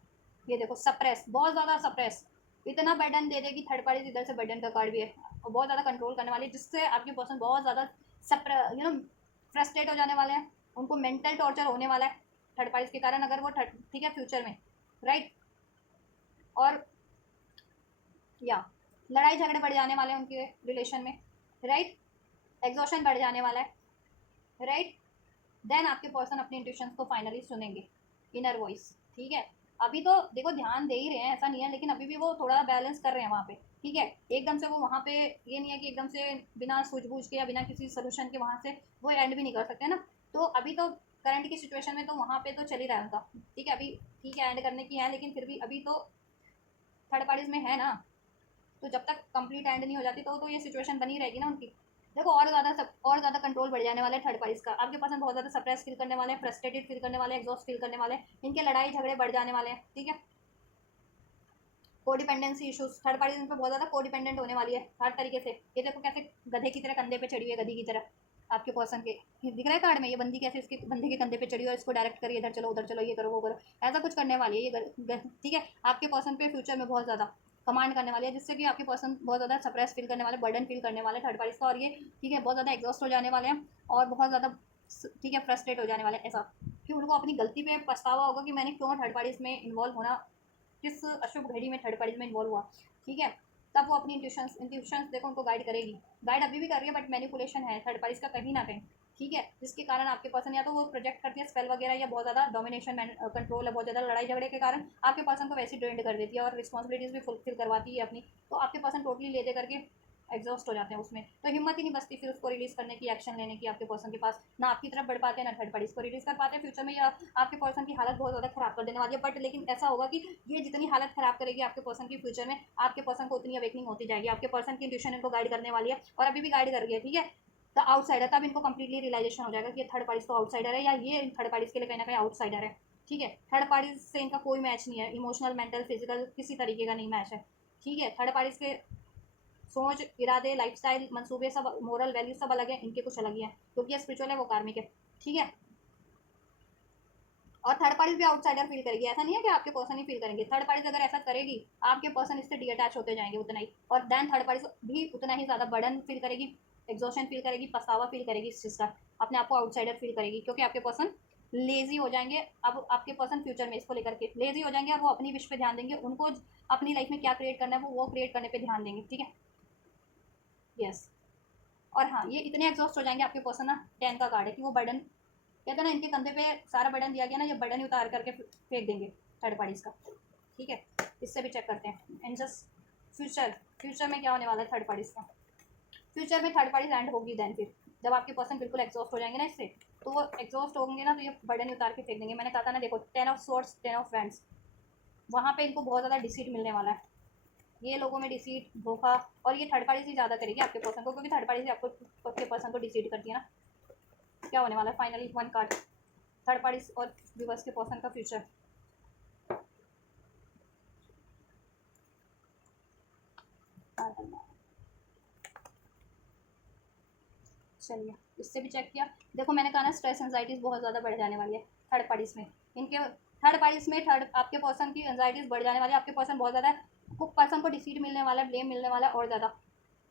ये देखो सप्रेस, बहुत ज़्यादा सप्रेस, इतना बर्डन दे दे कि थर्ड पार्टी इधर से बर्डन का कार्ड भी है और बहुत ज़्यादा कंट्रोल करने वाली है, जिससे आपके पर्सन बहुत ज़्यादा फ्रस्ट्रेट हो जाने वाले हैं, उनको मेंटल टॉर्चर होने वाला है थर्ड पार्टी के कारण, अगर वो ठीक है फ्यूचर में, राइट। और या लड़ाई झगड़े बढ़ जाने वाले हैं उनके रिलेशन में, राइट। एग्जॉशन बढ़ जाने वाला है, राइट। देन आपके पर्सन अपने इंट्यूशंस को फाइनली सुनेंगे, इनर वॉइस, ठीक है। अभी तो देखो ध्यान दे ही रहे हैं, ऐसा नहीं है, लेकिन अभी भी वो थोड़ा बैलेंस कर रहे हैं वहाँ पे, ठीक है। एकदम से वो वहाँ पे ये नहीं है कि एकदम से बिना सूझबूझ के या बिना किसी सोल्यूशन के वहाँ से वो एंड भी नहीं कर सकते ना। तो अभी तो करंट की सिचुएशन में तो वहाँ पे तो चल ही रहा है उनका, ठीक है। अभी ठीक है एंड करने की है, लेकिन फिर भी अभी तो थर्ड पार्टीज में है ना, तो जब तक कंप्लीट एंड नहीं हो जाती तो ये सिचुएशन बनी रहेगी ना उनकी। देखो और ज़्यादा कंट्रोल बढ़ जाने वाला है थर्ड पार्टीज का, आपके पास बहुत ज़्यादा सप्रेस फील करने वाले हैं, फ्रस्ट्रेटेड फील करने वाले हैं, एग्जॉस्ट फील करने वाले हैं, इनके लड़ाई झगड़े बढ़ जाने वाले हैं, ठीक है। Codependency issues, third parties in पर बहुत ज़्यादा कोडिपेंडेंट होने वाली है हर तरीके से। ये देखो कैसे गधे की तरह कंधे पे चढ़ी हुई है, गधी की तरह आपके पर्सन के, दिख रहा है कार्ड में, ये बंदी कैसे इसके बंदे के कंधे पे चढ़ी हुई है, इसको डायरेक्ट करिए, इधर चलो उधर चलो, ये करो वो करो, ऐसा कुछ करने वाली है ये, ठीक है। आपके पर्सन पे फ्यूचर में बहुत ज़्यादा कमांड करने वाली है, जिससे कि आपके पर्सन बहुत ज़्यादा सप्रेस फील करने वाले, बर्डन फील करने वाले थर्ड पार्टीज का, और ये ठीक है बहुत ज़्यादा एग्जॉस्ट हो जाने वाले हैं और बहुत ज़्यादा ठीक है फ्रस्ट्रेट हो जाने वाले हैं, ऐसा कि उनको अपनी गलती पे पछतावा होगा कि मैंने क्यों थर्ड पार्टीज में इन्वॉल्व होना, किस अशुभ घड़ी में थर्ड पार्टीज में इन्वॉल्व हुआ, ठीक है। तब वो अपनी इंट्यूशंस देखो उनको गाइड करेगी, गाइड अभी भी कर रही है, बट मैनिपुलेशन है थर्ड पार्टीज का कहीं ना कहीं, ठीक है। जिसके कारण आपके पर्सन या तो वो प्रोजेक्ट करती है स्पेल वगैरह, या बहुत ज़्यादा डोमिनेशन कंट्रोल है, बहुत ज़्यादा लड़ाई झगड़े के कारण आपके पर्सन को वैसे ड्रेंड कर देती है और रिस्पॉन्सिबिलिटीज़ भी फुलफिल करवाती है अपनी, तो आपके पर्सन टोटली ले दे करके एग्जॉस्ट हो जाते हैं उसमें, तो हिम्मत ही नहीं बचती फिर उसको रिलीज़ करने की, एक्शन लेने की आपके पर्सन के पास, ना आपकी तरफ बढ़ पाते हैं ना थर्ड पार्टीज को रिलीज़ कर पाते हैं फ्यूचर में, या आपके पर्सन की हालत बहुत ज़्यादा खराब कर देने वाली है। बट लेकिन ऐसा होगा कि ये जितनी हालत खराब करेगी आपके पर्सन की फ्यूचर में, आपके पर्सन को उतनी अवेकनिंग होती जाएगी, आपके पर्सन की इंट्यूशन इनको गाइड करने वाली है और अभी भी गाइड कर रही है, ठीक है। द आउटसाइडर, तब इनको कंप्लीटली रियलाइजेशन हो जाएगा कि ये थर्ड पार्टीज तो आउटसाइडर है, या ये थर्ड पार्टीज के लिए कहीं ना कहीं आउटसाइडर है, ठीक है। थर्ड पार्टीज से इनका कोई मैच नहीं है, इमोशनल मेंटल फिजिकल किसी तरीके का नहीं मैच है, ठीक है। थर्ड पार्टीज के सोच, इरादे, लाइफस्टाइल, मंसूबे सब, मोरल वैल्यू सब अलग है, इनके कुछ अलग ही है, क्योंकि ये स्पिरिचुअल है वो कार्मिक है, ठीक है। और थर्ड पार्टी भी आउटसाइडर फील करेगी, ऐसा नहीं है कि आपके पर्सन ही फील करेंगे, थर्ड पार्टी अगर ऐसा करेगी आपके पर्सन इससे डी अटैच होते जाएंगे उतना ही, और देन थर्ड पार्टी भी उतना ही ज़्यादा बर्डन फील करेगी, एग्जॉशन फील करेगी, पछतावा फील करेगी इस चीज़ का, अपने आप को आउटसाइडर फील करेगी, क्योंकि आपके पर्सन लेजी हो जाएंगे। अब आपके पर्सन फ्यूचर में इसको लेकर के लेजी हो जाएंगे और वो अपनी विश पे ध्यान देंगे, उनको अपनी लाइफ में क्या क्रिएट करना है वो क्रिएट करने पे ध्यान देंगे, ठीक है। यस। और हाँ ये इतने एग्जॉस्ट हो जाएंगे आपके पर्सन ना, 10 का कार्ड है कि वो बर्डन कहते हैं ना, इनके कंधे पे सारा बर्डन दिया गया ना, ये बर्डन ही उतार करके फेंक देंगे थर्ड पार्टीज का, ठीक है। इससे भी चेक करते हैं एंड जस्ट फ्यूचर में क्या होने वाला है थर्ड पार्टीज का। फ्यूचर में थर्ड पार्टीज एंड होगी देन, फिर जब आपके पर्सन बिल्कुल एग्जॉस्ट हो जाएंगे ना इससे, तो वो एग्जॉस्ट होंगे ना तो ये बर्डन ही उतार के फेंक देंगे। मैंने कहा था ना, देखो 10 ऑफ सोर्स 10 ऑफ वैंड्स, वहाँ पे इनको बहुत ज़्यादा डिसीट मिलने वाला है, ये लोगों में डिसीट धोखा, और ये थर्ड पार्टी से ज़्यादा करेगी आपके पर्सन को, क्योंकि थर्ड पार्टी से आपको आपके पर्सन को डिसीट करती है ना। क्या होने वाला है finally, one card, third party और व्यूअर्स के पर्सन का फ्यूचर। चलिए इससे भी चेक किया। देखो मैंने कहा ना स्ट्रेस एंजाइटीज बहुत ज़्यादा बढ़ जाने वाली है थर्ड पार्टीज में, इनके थर्ड पार्टीज में थर्ड आपके पर्सन की एंजाइटीज बढ़ जाने वाली है, आपके पर्सन बहुत ज़्यादा पर्सन को डिसीट मिलने वाला है, ब्लेम मिलने वाला है और ज़्यादा,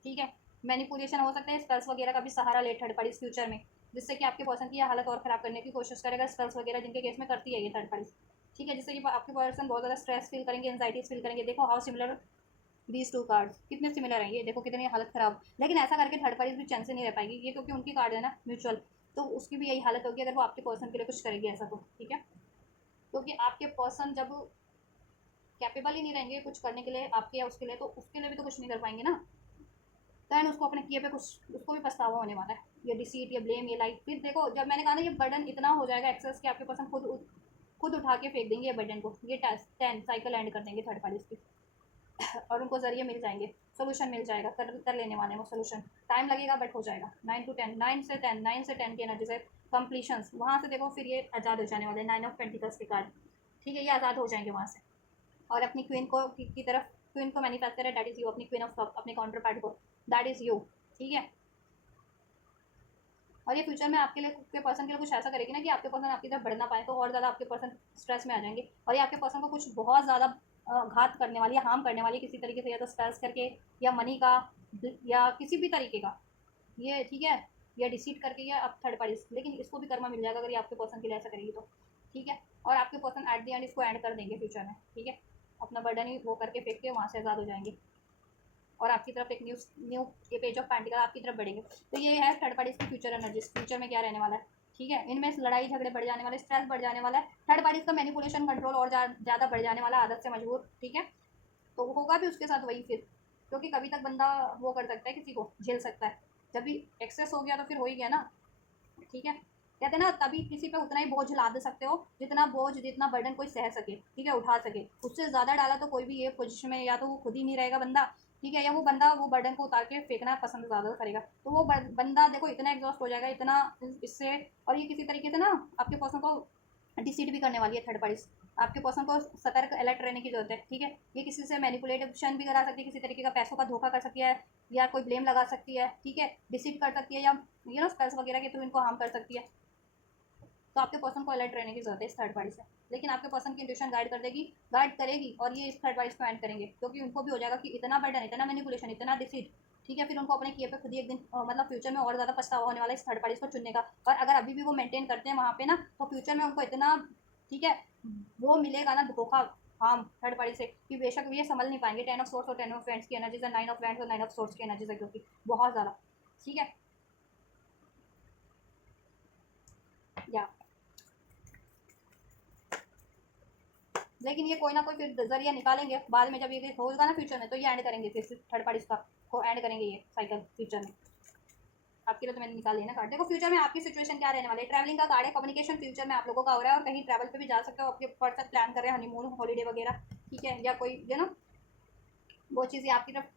ठीक है। मैनिपुलेशन हो सकता है, स्पेल्स वगैरह का भी सहारा ले थर्ड पार्टीज फ्यूचर में, जिससे कि आपके पर्सन की यह हालत और ख़राब करने की कोशिश करेगा, स्पेल्स वगैरह जिनके केस में करती है ये थर्ड पार्टीज, ठीक है। जिससे कि आपके पर्सन बहुत ज़्यादा स्ट्रेस फील करेंगे, एंजाइटीज फील करेंगे। देखो how similar these two cards, कितने सिमिलर हैं ये, देखो कितनी हालत ख़राब। लेकिन ऐसा करके थर्ड पार्टीज भी चैन से नहीं रह पाएगी ये, क्योंकि उनकी कार्ड है ना म्यूचुअल, तो उसकी भी यही हालत होगी अगर वो आपके पर्सन के लिए कुछ करेगी ऐसा, तो ठीक है। क्योंकि आपके पर्सन जब कैपेबल ही नहीं रहेंगे कुछ करने के लिए आपके या उसके लिए, तो उसके लिए भी तो कुछ नहीं कर पाएंगे ना, दैन उसको अपने किए पे कुछ उसको भी पछतावा होने वाला है, ये डिसीट, ये ब्लेम, ये लाइफ। फिर देखो जब मैंने कहा ना ये बर्डन इतना हो जाएगा एक्सेस कि आपके पर्सन खुद उठा के फेंक देंगे ये बर्डन को, ये 10 साइकिल एंड कर देंगे थर्ड पार्टीज की, और उनको जरिए मिल जाएंगे, सोल्यूशन मिल जाएगा, कर लेने वाले हैं वो सोल्यूशन, टाइम लगेगा बट हो जाएगा। 9 to 10, 9 से 10 की एनर्जी से कंप्लीशन, वहाँ से देखो फिर ये आज़ाद हो जाने वाले हैं, 9 ऑफ पेंटिकल्स के कार्ड, ठीक है। ये आज़ाद हो जाएंगे वहाँ से और अपनी क्वीन को की तरफ, क्वीन को मैनिफेस्ट करें, दैट इज़ यू, अपनी क्वीन ऑफ कप, अपने काउंटर पार्ट को, दैट इज़ यू, ठीक है। और ये फ्यूचर में आपके लिए के पर्सन के लिए कुछ ऐसा करेगी ना कि आपके पर्सन आपकी तरफ बढ़ ना पाए, तो और ज़्यादा आपके पर्सन स्ट्रेस में आ जाएंगे, और ये आपके पर्सन को कुछ बहुत ज़्यादा घात करने वाली या हार्म करने वाली किसी तरीके से, या तो स्पेल्स करके या मनी का या किसी भी तरीके का ये, ठीक है, या डिसीट करके या आप थर्ड पार्टी, लेकिन इसको भी कर्मा मिल जाएगा अगर ये आपके पर्सन के लिए ऐसा करेगी तो, ठीक है। और आपके पर्सन एट द एंड इसको एंड कर देंगे फ्यूचर में, ठीक है, अपना बर्डन ही वो करके फेंक के वहाँ से आज़ाद हो जाएंगे और आपकी तरफ एक न्यू न्यू ये पेज ऑफ पेंटिकल आपकी तरफ बढ़ेंगे। तो ये है थर्ड पार्टीज की फ्यूचर एनर्जीज, फ्यूचर में क्या रहने वाला है, ठीक है। इनमें लड़ाई झगड़े बढ़ जाने वाले, स्ट्रेस बढ़ जाने वाला है, थर्ड पार्टीज का मैनिपुलेशन कंट्रोल और ज़्यादा बढ़ जाने वाला, आदत से मजबूर, ठीक है। तो होगा भी उसके साथ वही फिर, क्योंकि कभी तक बंदा वो कर सकता है, किसी को झेल सकता है, जब भी एक्सेस हो गया तो फिर हो ही गया ना, ठीक है। कहते हैं ना, तभी किसी पे उतना ही बोझ लाद सकते हो जितना बोझ, जितना बर्डन कोई सह सके, ठीक है, उठा सके। उससे ज़्यादा डाला तो कोई भी ये पोजीशन में या तो वो खुद ही नहीं रहेगा बंदा, ठीक है, या वो बंदा वो बर्डन को उतार के फेंकना पसंद ज़्यादा करेगा, तो वो बंदा देखो इतना एग्जॉस्ट हो जाएगा इतना इससे। और ये किसी तरीके से ना आपके पर्सन को डिसीड भी करने वाली है थर्ड पार्टी, आपके पर्सन को सतर्क अलर्ट रहने की जरूरत है, ठीक है। ये किसी से मैनिपुलेशन भी करा सकती है, किसी तरीके का पैसों का धोखा कर सकती है, या कोई ब्लेम लगा सकती है, ठीक है, डिसीड कर सकती है, या स्पेल्स वगैरह के थ्रू इनको हार्म कर सकती है। तो आपके पर्सन को अलर्ट रहने की जरूरत है इस थर्ड पार्टी से, लेकिन आपके पर्सन की इंट्यूशन गाइड कर देगी, गाइड करेगी, और ये इस थर्ड पार्टी को एंड करेंगे, क्योंकि उनको भी हो जाएगा कि इतना बर्डन, इतना मैनिपुलेशन, इतना डिसीट, ठीक है। फिर उनको अपने किए पे खुद ही एक दिन मतलब फ्यूचर में और ज़्यादा पछतावा होने वाला है इस थर्ड पार्टी को चुनने का। और अगर अभी भी वो मेंटेन करते हैं वहाँ पे ना, तो फ्यूचर में उनको इतना, ठीक है, वो मिलेगा ना धोखा, हार्म थर्ड पार्टी से, कि बेशक ये संभल नहीं पाएंगे। 10 ऑफ सोर्स और 10 ऑफ फ्रेंड्स की एनर्जीज है, 9 ऑफ फ्रेंड्स और 9 ऑफ सोर्स की एनर्जीज है, क्योंकि बहुत ज़्यादा, ठीक है, या लेकिन ये कोई ना कोई फिर जरिया निकालेंगे बाद में, जब ये होगा ना फ्यूचर में, तो ये एंड करेंगे फिर थर्ड पार्टी का को एंड करेंगे ये साइकिल फ्यूचर में। आपके लिए तो मैंने निकाल लिया ना कार्ड। देखो फ्यूचर में आपकी सिचुएशन क्या रहने वाली है, ट्रैवलिंग का कार्ड है, कम्युनिकेशन फ्यूचर में आप लोगों का हो रहा है, और कहीं ट्रैवल पे भी जा सकते हो, आपके पर्सन प्लान कर रहे हैं हनीमून हॉलीडे वगैरह, ठीक है, या कोई वो चीज़ें आपकी तरफ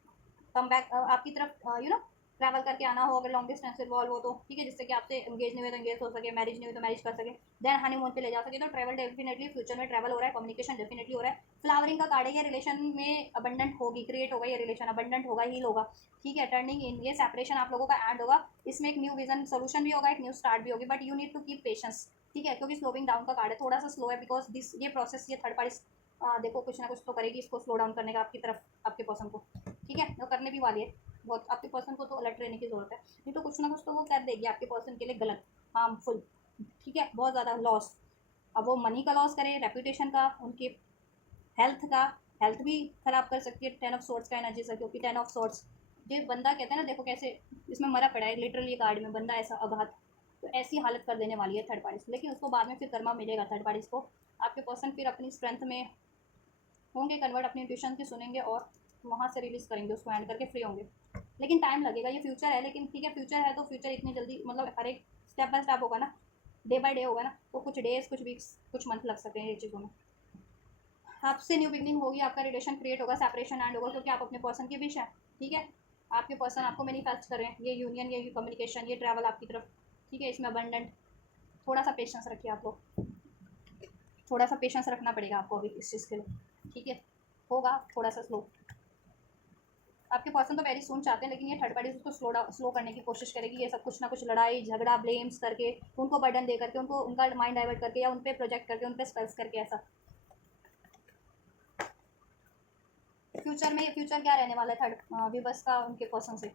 कम बैक, आपकी तरफ ट्रैवल करके आना हो, अगर लॉन्ग डिस्टेंस इन्वॉल्व हो तो, ठीक है, जिससे कि आपसे एंगेज नहीं हुए तो एंगेज हो सके, मैरिज नहीं हुई तो मैरिज कर सके, देन हनीमून पे ले जा सके। तो ट्रैवल डेफिनेटली फ्यूचर में ट्रैवल हो रहा है, कम्युनिकेशन डेफिनेटली हो रहा है। फ्लावरिंग का कार्ड है, ये रिलेशन में अबंडेंट होगी, क्रिएट होगा, ये रिलेशन अबंडेंट होगा, हील होगा, ठीक है। टर्निंग इन, ये सेपरेशन आप लोगों का एंड होगा, इसमें एक न्यू विजन सोल्यूशन भी होगा, एक न्यू स्टार्ट भी होगी, but you need to keep patience, ठीक है, क्योंकि स्लोइंग डाउन का कार्ड है, थोड़ा सा स्लो है, बिकॉज दिस ये प्रोसेस, ये थर्ड पार्टी देखो कुछ ना कुछ तो करेगी इसको स्लो डाउन करने का आपकी तरफ, आपके पर्सन को, ठीक है, वो करने भी वाली है बहुत। आपके पर्सन को तो अलर्ट रहने की जरूरत है, नहीं तो कुछ ना कुछ तो वो कर देगी आपके पर्सन के लिए गलत, हार्मफुल, ठीक है, बहुत ज़्यादा लॉस। अब वो मनी का लॉस करे, रेपुटेशन का, उनके हेल्थ का, हेल्थ भी खराब कर सकती है 10 ऑफ सोर्ट्स का एनर्जी से, क्योंकि 10 ऑफ सोर्ट्स जो बंदा कहते हैं ना, देखो कैसे इसमें मरा पड़ा है लिटरली कार्ड में बंदा, ऐसा आघात, तो ऐसी हालत कर देने वाली है थर्ड पार्टी, लेकिन उसको बाद में फिर कर्मा मिलेगा थर्ड पार्टी को। आपके पर्सन फिर अपनी स्ट्रेंथ में होंगे कन्वर्ट, अपनी इंट्यूशन की सुनेंगे और वहाँ से रिलीज़ करेंगे उसको, एंड करके फ्री होंगे, लेकिन टाइम लगेगा, ये फ्यूचर है, लेकिन ठीक है, फ्यूचर है तो फ्यूचर इतनी जल्दी मतलब हर एक स्टेप बाय स्टेप होगा ना, डे बाय डे होगा ना, तो कुछ डेज, कुछ वीक्स, कुछ मंथ लग सकते हैं ये चीज़ों में। आपसे न्यू बिगनिंग होगी, आपका रिलेशन क्रिएट होगा, सेपरेशन एंड होगा, क्योंकि आप अपने पर्सन की विश है, ठीक है। आपके पर्सन आपको मैनिफेस्ट कर रहे हैं, ये यूनियन, ये कम्युनिकेशन, ये ट्रैवल आपकी तरफ, ठीक है, इसमें अबंडेंट। थोड़ा सा पेशेंस रखिए आप लोग, थोड़ा सा पेशेंस रखना पड़ेगा आपको अभी इस चीज़ के लिए, ठीक है, होगा थोड़ा सा स्लो। आपके पर्सन तो वेरी सुन चाहते हैं, लेकिन ये थर्ड पार्टी उसको स्लो करने की कोशिश करेगी, ये सब कुछ ना कुछ लड़ाई झगड़ा ब्लेम्स करके, उनको बर्डन दे करके, उनको उनका माइंड डाइवर्ट करके, या उन पर प्रोजेक्ट करके, उन पर स्पेल्स करके, ऐसा। फ्यूचर में फ्यूचर क्या रहने वाला है थर्ड विवर्स का उनके पर्सन से,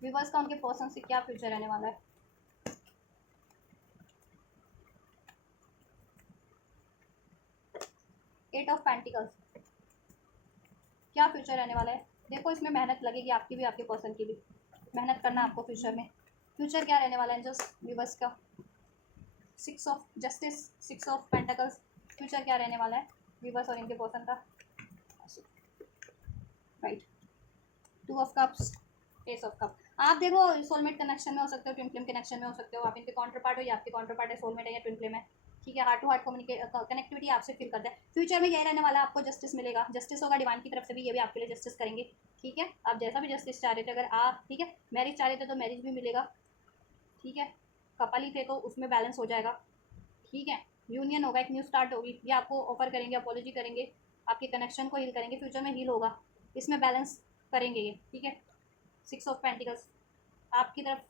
विवर्स का उनके पर्सन से क्या फ्यूचर रहने वाला है। एट ऑफ पेंटिकल्स, क्या फ्यूचर रहने वाला है। देखो इसमें मेहनत लगेगी आपकी भी, आपके पर्सन की भी मेहनत करना आपको फ्यूचर में। फ्यूचर क्या रहने वाला है जस्ट विवर्स का, 6 of justice, 6 of pentacles, future क्या रहने वाला है विवर्स और इनके पर्सन का, right, 2 of cups, S of cup. आप देखो सोलमेट कनेक्शन में हो सकते हो, ट्विन फ्लेम कनेक्शन में हो सकते हो, आप इनके काउंटर पार्ट हो या आपके काउंटर पार्ट है, सोलमेट है या ट्विन फ्लेम है, ठीक है, हार्ट टू हार्ट कनेक्टिविटी आपसे फील करता है। फ्यूचर में यही रहने वाला है, आपको जस्टिस मिलेगा, जस्टिस होगा डिवाइन की तरफ से भी, ये भी आपके लिए जस्टिस करेंगे, ठीक है। आप जैसा भी जस्टिस चाह रहे थे, अगर आप, ठीक है, मैरिज चाह रहे थे तो मैरिज भी मिलेगा, ठीक है, कपल ही थे तो उसमें बैलेंस हो जाएगा, ठीक है, यूनियन होगा, एक न्यू स्टार्ट होगी, ये आपको ऑफर करेंगे, अपॉलॉजी करेंगे, आपके कनेक्शन को हील करेंगे, फ्यूचर में हील होगा, इसमें बैलेंस करेंगे ये, ठीक है। 6 ऑफ पेंटिकल्स आपकी तरफ,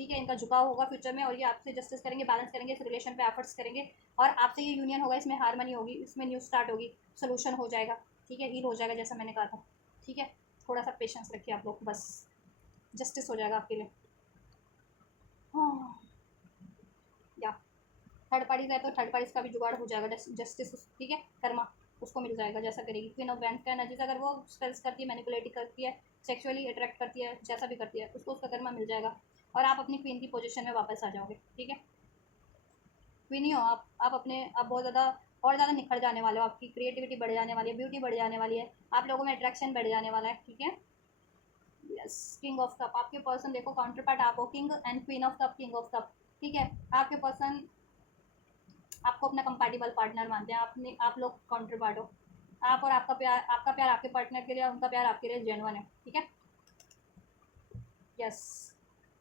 ठीक है, इनका झुकाव होगा फ्यूचर में और ये आपसे जस्टिस करेंगे, बैलेंस करेंगे, इस रिलेशन पे एफर्ट्स करेंगे और आपसे ये यूनियन होगा, इसमें हारमनी होगी, इसमें न्यू स्टार्ट होगी, सोल्यूशन हो जाएगा, ठीक है, हील हो जाएगा जैसा मैंने कहा था, ठीक है। थोड़ा सा पेशेंस रखिए आप लोग, बस जस्टिस हो जाएगा आपके लिए। हाँ, या थर्ड पार्टीज है तो थर्ड पार्टीज का भी जुगाड़ हो जाएगा, जस्टिस, ठीक है, कर्मा उसको मिल जाएगा जैसा करेगी। क्वीन ऑफ वैंड्स का एनर्जीज अगर वो स्पेल्स करती है, मैनिपुलेट करती है, सेक्सुअली अट्रैक्ट करती है, जैसा भी करती है उसको उसका कर्मा मिल जाएगा और आप अपनी क्वीन की पोजीशन में वापस आ जाओगे, ठीक है। क्वीन ही हो आप अपने, आप बहुत ज़्यादा और ज़्यादा निखर जाने वाले हो, आपकी क्रिएटिविटी बढ़ जाने वाली है, ब्यूटी बढ़ जाने वाली है, आप लोगों में अट्रैक्शन बढ़ जाने वाला है, ठीक है। यस, किंग ऑफ कप आपके पर्सन, देखो काउंटर पार्ट आप हो, king and queen of cup, king of cup, ठीक है। आपके पर्सन आपको अपना कंपैटिबल पार्टनर मानते हैं, आप लोग काउंटर पार्ट हो, आप और आपका प्यार आपके पार्टनर के लिए, उनका प्यार आपके लिए जेन्युइन है, ठीक है। यस,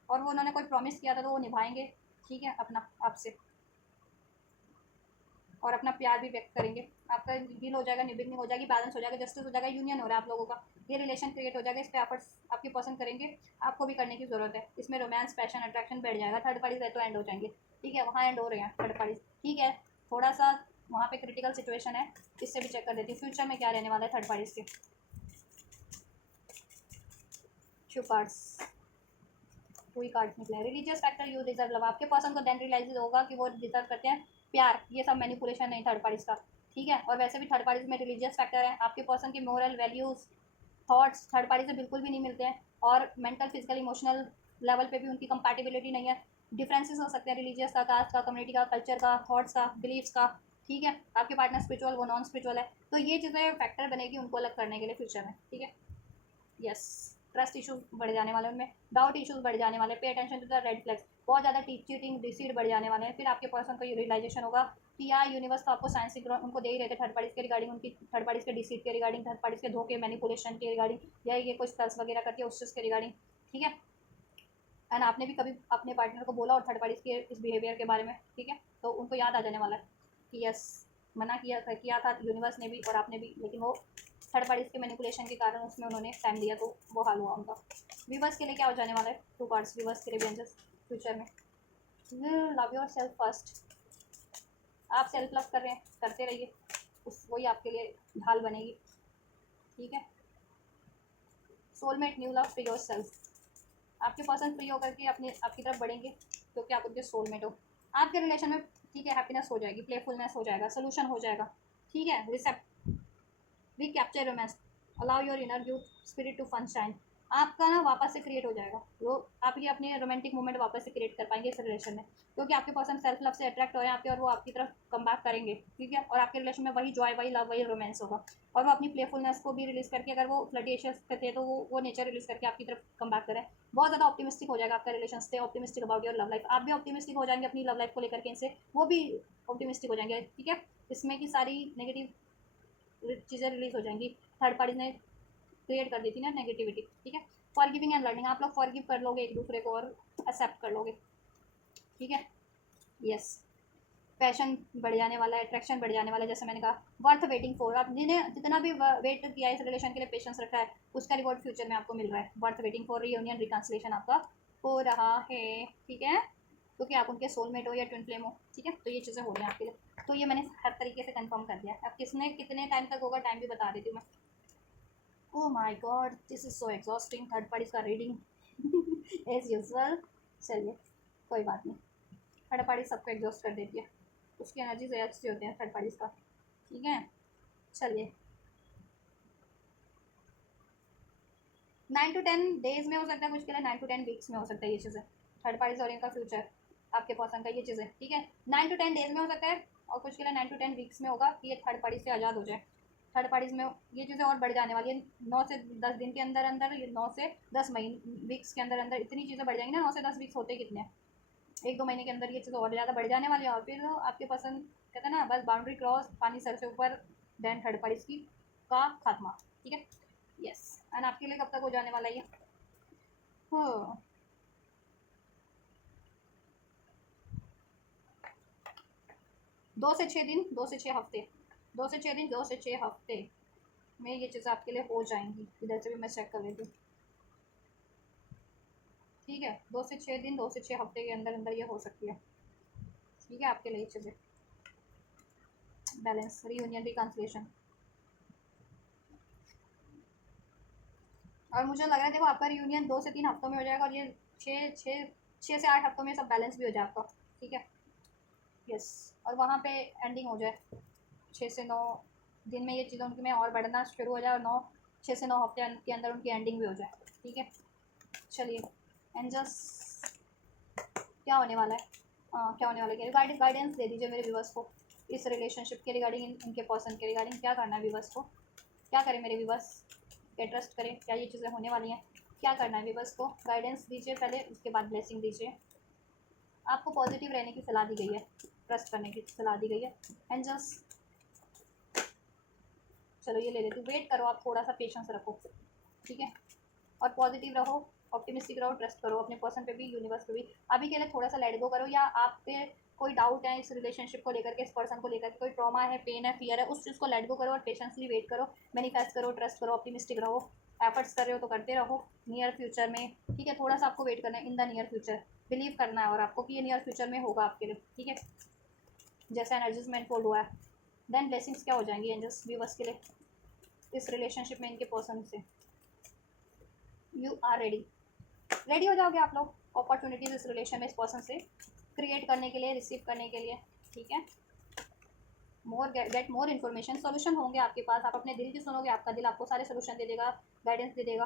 और वो उन्होंने कोई प्रॉमिस किया था तो वो निभाएंगे, ठीक है, अपना आपसे, और अपना प्यार भी व्यक्त करेंगे। आपका डील हो जाएगा, निबिंग हो जाएगी, बैलेंस हो जाएगा, जस्टिस हो जाएगा, यूनियन हो रहा है आप लोगों का, ये रिलेशन क्रिएट हो जाएगा, इस पर एफर्ट्स आपकी पसंद करेंगे, आपको भी करने की ज़रूरत है, इसमें रोमांस, पैशन, अट्रैक्शन बढ़ जाएगा। थर्ड पार्टीज है तो एंड हो जाएंगे, ठीक है, वहाँ एंड हो रहे हैं थर्ड पार्टीज, ठीक है। थोड़ा सा वहाँ पे क्रिटिकल सिचुएशन है, इससे भी चेक कर देती हूँ फ्यूचर में क्या रहने वाला है थर्ड पार्टीज के। फ्यू कार्ड्स, कोई कार्ड निकले, religious factor, you deserve love, आपके पर्सन को देन रियलाइज होगा कि वो डिजर्व करते हैं प्यार, ये सब मैनिपुलेशन नहीं थर्ड पार्टीज का, ठीक है। और वैसे भी थर्ड पार्टीज में रिलीजियस फैक्टर है, आपके पर्सन की moral values thoughts third party से बिल्कुल भी नहीं मिलते हैं और मेंटल, फिजिकल, इमोशनल लेवल पे भी उनकी कंपैटिबिलिटी नहीं है, डिफरेंसेस हो सकते हैं रिलीजियस का, कास्ट का, कम्युनिटी का, कल्चर का, थॉट्स का, बिलीव्स का, ठीक है। आपके पार्टनर स्पिरिचुअल, वो नॉन स्पिरिचुअल है, तो ये चीज़ें फैक्टर बनेगी उनको अलग करने के लिए फ्यूचर में, ठीक है। यस, ट्रस्ट इशूज बढ़ जाने वाले, उनमें डाउट इशूज बढ़ जाने वाले, pay attention to the red flags, बहुत ज़्यादा चीटिंग, डिसीड बढ़ जाने वाले हैं। फिर आपके पर्सन को ये रियलाइजेशन होगा कि यार यूनिवर्स तो आपको साइंस उनको दे ही रहते थर्ड पार्टीज के रिगार्डिंग, उनकी थर्ड पार्टीज के डिसीड के रिगार्डिंग, थर्ड पार्टीज के धोखे, मैनिपुलेशन के रिगार्डिंग, या ये कोई स्पेल्स वगैरह करती है उस चीज़ के रिगार्डिंग, ठीक है। एंड आपने भी कभी अपने पार्टनर को बोला और थर्ड पार्टीज के इस बिहेवियर के बारे में, ठीक है, तो उनको याद आ जाने वाला है कि यस, मना किया था यूनिवर्स ने भी और आपने भी, लेकिन वो थर्ड पार्टीज के मैनिपुलेशन के कारण उसमें उन्होंने टाइम दिया तो वो हाल हुआ उनका। व्यूवर्स के लिए क्या हो जाने वाला है, टू कार्ड्स व्यूवर्स के लिए भी फ्यूचर में, लव योर सेल्फ फर्स्ट, आप सेल्फ लव कर रहे हैं, करते रहिए, उस वही आपके लिए ढाल बनेगी, ठीक है। Soulmate, new love, free your self, आपके पर्सन फ्री होकर के अपने आपकी तरफ बढ़ेंगे क्योंकि आप उनके सोलमेट हो, आपके रिलेशन में, ठीक है, हैप्पीनेस हो जाएगी, प्लेफुलनेस हो जाएगा, सोल्यूशन हो जाएगा, ठीक है। Receipt, we capture romance, allow your inner youth spirit to fun shine, आपका ना वापस से क्रिएट हो जाएगा, वो आप ये अपने रोमांटिक मोमेंट वापस से क्रिएट कर पाएंगे इस रिलेशन में, क्योंकि आपके पर्सन सेल्फ लव से अट्रैक्ट हो रहे हैं आपके और वो आपकी तरफ कम बैक करेंगे, ठीक है। और आपके रिलेशन में वही जॉय, वही लव, वही रोमांस होगा और वो अपनी प्लेफुलनेस को भी रिलीज करके, अगर वो फ्लर्टिशियस करते हैं तो वो नेचर रिलीज करके आपकी तरफ कम बैक करें, बहुत ज़्यादा ऑप्टिमिस्टिक हो जाएगा आपका relation, stay optimistic about your love life, आप भी ऑप्टिमिस्टिक हो जाएंगे अपनी लव लाइफ को लेकर के, इनसे वो भी ऑप्टिमिस्टिक हो जाएंगे, ठीक है। इसमें की सारी नेगेटिव चीज़ें रिलीज हो जाएंगी, थर्ड पार्टी ने क्रिएट कर दी थी ना नेगेटिविटी, ठीक है। फॉरगिविंग एंड लर्निंग, आप लोग फॉरगिव कर लोगे एक दूसरे को और एक्सेप्ट कर लोगे, ठीक है। यस, पैशन बढ़ जाने वाला है, अट्रैक्शन बढ़ जाने वाला है, जैसे मैंने कहा, वर्थ वेटिंग फॉर, आप जिन्हें जितना भी वेट किया है इस रिलेशन के लिए, पेशेंस रखा है, उसका रिवॉर्ड फ्यूचर में आपको मिल रहा है, worth waiting for reunion, reconciliation आपका हो रहा है, ठीक है, क्योंकि आप उनके सोलमेट हो या ट्विन फ्लेम हो, ठीक है। तो ये चीज़ें हो रही हैं आपके लिए, तो ये मैंने हर तरीके से कंफर्म कर दिया। अब किसने कितने टाइम तक होगा, टाइम भी बता देती हूँ मैं। Oh my God, this is so exhausting, third parties का रीडिंग एज यूजल। चलिए, कोई बात नहीं, थर्ड पार्टी सबको एग्जॉस्ट कर देती है, उसकी एनर्जीज अच्छी होती हैं थर्ड पार्टीज का, ठीक है। चलिए, 9 to 10 डेज में हो सकता है, कुछ के लिए 9 to 10 वीक्स में हो सकता है, ये चीज़ें थर्ड पार्टीज और इनका फ्यूचर, आपके पर्सन का, ये चीज़ें, ठीक है। 9 to 10 डेज में हो सकता है और कुछ के लिए 9 to 10 वीक्स में होगा कि ये थर्ड पार्टी से आज़ाद हो जाए। थर्ड पार्टीज में ये चीज़ें और बढ़ जाने वाली है, 9 से 10 दिन के अंदर अंदर, ये 9 से 10 वीक्स के अंदर अंदर इतनी चीज़ें बढ़ जाएंगी ना, 9 से 10 वीक्स होते कितने हैं, 1-2 महीने के अंदर ये चीज़ें और ज़्यादा बढ़ जाने वाली है और फिर आपके पर्सन कहते हैं ना, बस बाउंड्री क्रॉस, पानी सर से ऊपर, देन थर्ड पार्टीज की का खात्मा, ठीक है। यस, एंड आपके लिए कब तक हो जाने वाला है ये, हाँ, 2 से 6 दिन, 2 से 6 हफ्ते, 2 से 6 दिन, 2 से 6 हफ्ते में ये चीज़ें आपके लिए हो जाएंगी। इधर से भी मैं चेक कर लेती हूँ, ठीक है, 2 से 6 दिन, 2 से 6 हफ्ते के अंदर अंदर ये हो सकती है। ठीक है, आपके लिए चीज़ें बैलेंस, रीयूनियन, रिकन्सिलेशन। और मुझे लग रहा है देखो आपका रीयूनियन 2 से 3 हफ्तों में हो जाएगा, और ये 6 से 8 हफ्तों में सब बैलेंस भी हो जाए आपका। ठीक है, यस। और वहाँ पे एंडिंग हो जाए 6 से 9 दिन में, ये चीज़ें उनकी में और बढ़ना शुरू हो जाए, और 6 से 9 हफ्ते के अंदर उनकी एंडिंग भी हो जाए। ठीक है, चलिए। एंजल्स क्या होने वाला है, क्या होने वाला है, गाइडेंस दे दीजिए मेरे व्यूवर्स को इस रिलेशनशिप के रिगार्डिंग, इनके पर्सन के रिगार्डिंग क्या करना है व्यूवर्स को, क्या करें मेरे व्यूवर्स, क्या ट्रस्ट करें, क्या ये चीज़ें होने वाली हैं, क्या करना है व्यूवर्स को, गाइडेंस दीजिए पहले, उसके बाद ब्लेसिंग दीजिए। आपको पॉजिटिव रहने की सलाह दी गई है, ट्रस्ट करने की सलाह दी गई है। एंजल्स चलो ये ले लेती हूँ, वेट करो आप, थोड़ा सा पेशेंस रखो। ठीक है, और पॉजिटिव रहो, ऑप्टिमिस्टिक रहो, ट्रस्ट करो अपने पर्सन पे भी, यूनिवर्स पे भी। अभी के लिए थोड़ा सा लेट गो करो, या आप पे कोई डाउट है इस रिलेशनशिप को लेकर के, इस पर्सन को लेकर के, कोई ट्रॉमा है, पेन है, फियर है, उस चीज़ को लेट गो करो और पेशेंसली वेट करो, मैनिफेस्ट करो, ट्रस्ट करो, ऑप्टिमिस्टिक रहो। एफर्ट्स कर रहे हो तो करते रहो नियर फ्यूचर में। ठीक है, थोड़ा सा आपको वेट करना है in the near future, believe करना है और आपको कि ये नियर फ्यूचर में होगा आपके लिए। ठीक है, जैसा एनर्जीज में अनफोल्ड हुआ है, देन ब्लेसिंग्स क्या हो जाएंगी एंजल्स व्यूवर्स के लिए इस रिलेशनशिप में, इनके पर्सन से। यू आर रेडी, रेडी हो जाओगे आप लोग अपॉर्चुनिटीज इस रिलेशन में इस पर्सन से क्रिएट करने के लिए, रिसीव करने के लिए। ठीक है, more get more information, solution होंगे आपके पास, आप अपने दिल की सुनोगे, आपका दिल आपको सारे सोल्यूशन दे देगा, गाइडेंस दे देगा।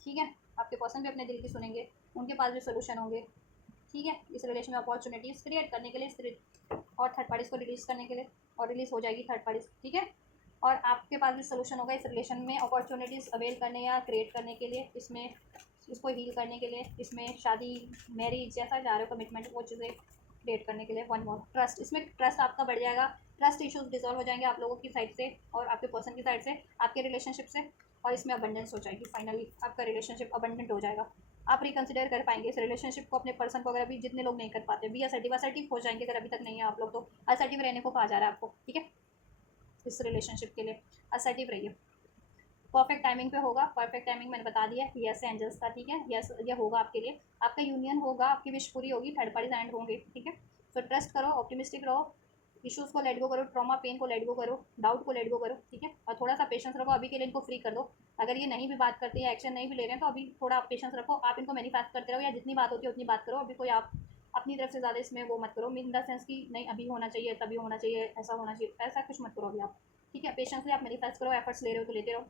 ठीक है, आपके पर्सन भी अपने दिल की सुनेंगे, उनके पास भी सोल्यूशन होंगे। ठीक है, इस रिलेशन में अपॉर्चुनिटीज़ क्रिएट करने के लिए, और थर्ड पार्टीज़ को रिलीज़ करने के लिए, और रिलीज़ हो जाएगी थर्ड पार्टीज़। ठीक है, और आपके पास भी सोल्यूशन होगा इस रिलेशन में अपॉर्चुनिटीज़ अवेल करने या क्रिएट करने के लिए, इसमें इसको हील करने के लिए, इसमें शादी, मैरिज जैसा जा रहे हो, कमिटमेंट, वो चीज़ें क्रिएट करने के लिए। वन मोर ट्रस्ट, इसमें ट्रस्ट आपका बढ़ जाएगा, ट्रस्ट इश्यूज डिजॉल्व हो जाएंगे आप लोगों की साइड से और आपके पर्सन की साइड से, आपके रिलेशनशिप से, और इसमें अबंडेंस हो जाएगी। फाइनली आपका रिलेशनशिप अबंडेंट हो जाएगा, आप रिकंसिडर कर पाएंगे इस रिलेशनशिप को, अपने पर्सन को, अगर अभी जितने लोग नहीं कर पाते, बी असर्टिव हो जाएंगे, अगर अभी तक नहीं है आप लोग तो असर्टिव रहने को कहा जा रहा है आपको। ठीक है, इस रिलेशनशिप के लिए असर्टिव रहिए, परफेक्ट टाइमिंग पे होगा, परफेक्ट टाइमिंग मैंने बता दिया, यस एंजल्स का। ठीक है, यस ये होगा आपके लिए, आपका यूनियन होगा, आपकी विश पूरी होगी, थर्ड पार्टी एंड होंगे। ठीक है, तो ट्रस्ट करो, ऑप्टिमिस्टिक रहो, इश्यूज को लेट गो करो, ट्रॉमा पेन को लेट गो करो, डाउट को लेट गो करो। ठीक है, और थोड़ा सा पेशेंस रखो, अभी के लिए इनको फ्री कर दो, अगर ये नहीं भी बात करते या एक्शन नहीं भी ले रहे हैं तो अभी थोड़ा आप पेशेंस रखो, आप इनको मैनिफेस्ट करते रहो, या जितनी बात होती है उतनी बात करो, अभी कोई आप अपनी तरफ से ज़्यादा इसमें वो मत करो, इन द सेंस कि नहीं अभी होना चाहिए, तभी होना चाहिए, ऐसा होना चाहिए, ऐसा कुछ मत करो अभी आप। ठीक है, पेशेंसली आप मैनिफेस्ट करो, एफर्ट्स ले रहे हो तो लेते रहो,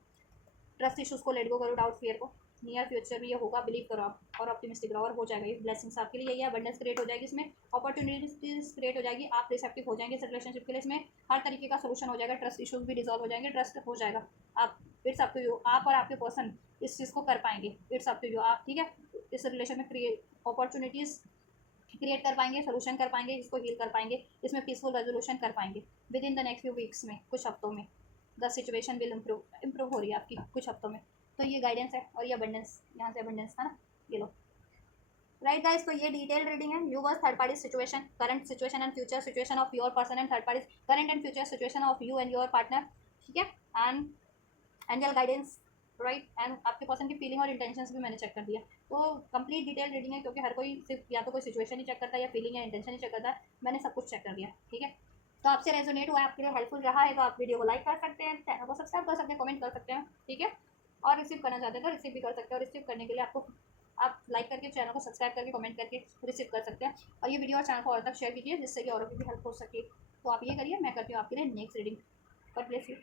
ट्रस्ट इश्यूज को लेट गो करो, डाउट फियर को, नियर फ्यूचर में ये होगा, बिलीव करो आप, और ऑप्टिमिस्टिक रहो, और हो जाएगा ये ब्लेसिंग्स आपके लिए, यही है, अबंडेंस क्रिएट हो जाएगी, इसमें अपॉर्चुनिटीज क्रिएट हो जाएगी, आप रिसेप्टिव हो जाएंगे इस रिलेशनशिप के लिए, इसमें हर तरीके का सोल्यूशन हो जाएगा, ट्रस्ट इश्यूज भी डिजॉल्व हो जाएंगे, ट्रस्ट हो जाएगा। आप इट्स अप टू यू, आप और आपके पर्सन इस चीज़ को कर पाएंगे, इट्स अप टू यू आप। ठीक है, इस रिलेशन में क्रिएट अपॉर्चुनिटीज़ क्रिएट कर पाएंगे, सोल्यूशन कर पाएंगे, इसको हील कर पाएंगे, इसमें पीसफुल रेजोल्यूशन कर पाएंगे with in the next few weeks में, कुछ हफ्तों में द सिचुएशन विल इम्प्रूव हो रही है आपकी कुछ हफ्तों में। तो ये गाइडेंस है, और ये अबंडेंस, यहाँ से अबंडेंस था ना, ये लो। राइट गाइस, तो ये डिटेल रीडिंग है, viewers, third party situation, current situation and future situation of your person and third party, current and future situation of you and your partner. ठीक है, and angel guidance, right, and आपके person की feeling और intentions भी मैंने check कर दिया। तो कंप्लीट डिटेल रीडिंग है, क्योंकि हर कोई सिर्फ या तो कोई सिचुएशन ही चेक करता है या फीलिंग या इंटेंशन ही चेक करता है, मैंने सब कुछ चेक कर दिया। ठीक है, तो आपसे रेजोनेट हुआ है, आपके लिए हेल्पफुल रहा है, तो आप वीडियो को लाइक कर सकते हैं, चैनल को सब्सक्राइब कर सकते हैं, कमेंट कर सकते हैं। ठीक है, और रिसीव करना चाहते हैं तो रिसीव भी कर सकते हैं, और रिसीव करने के लिए आपको, आप लाइक करके, चैनल को सब्सक्राइब करके, कमेंट करके रिसीव कर सकते हैं, और ये वीडियो और चैनल को और तक शेयर कीजिए, जिससे कि औरों की भी हेल्प हो सके। तो आप ये करिए, मैं करती हूँ आपके लिए next reading. God bless you.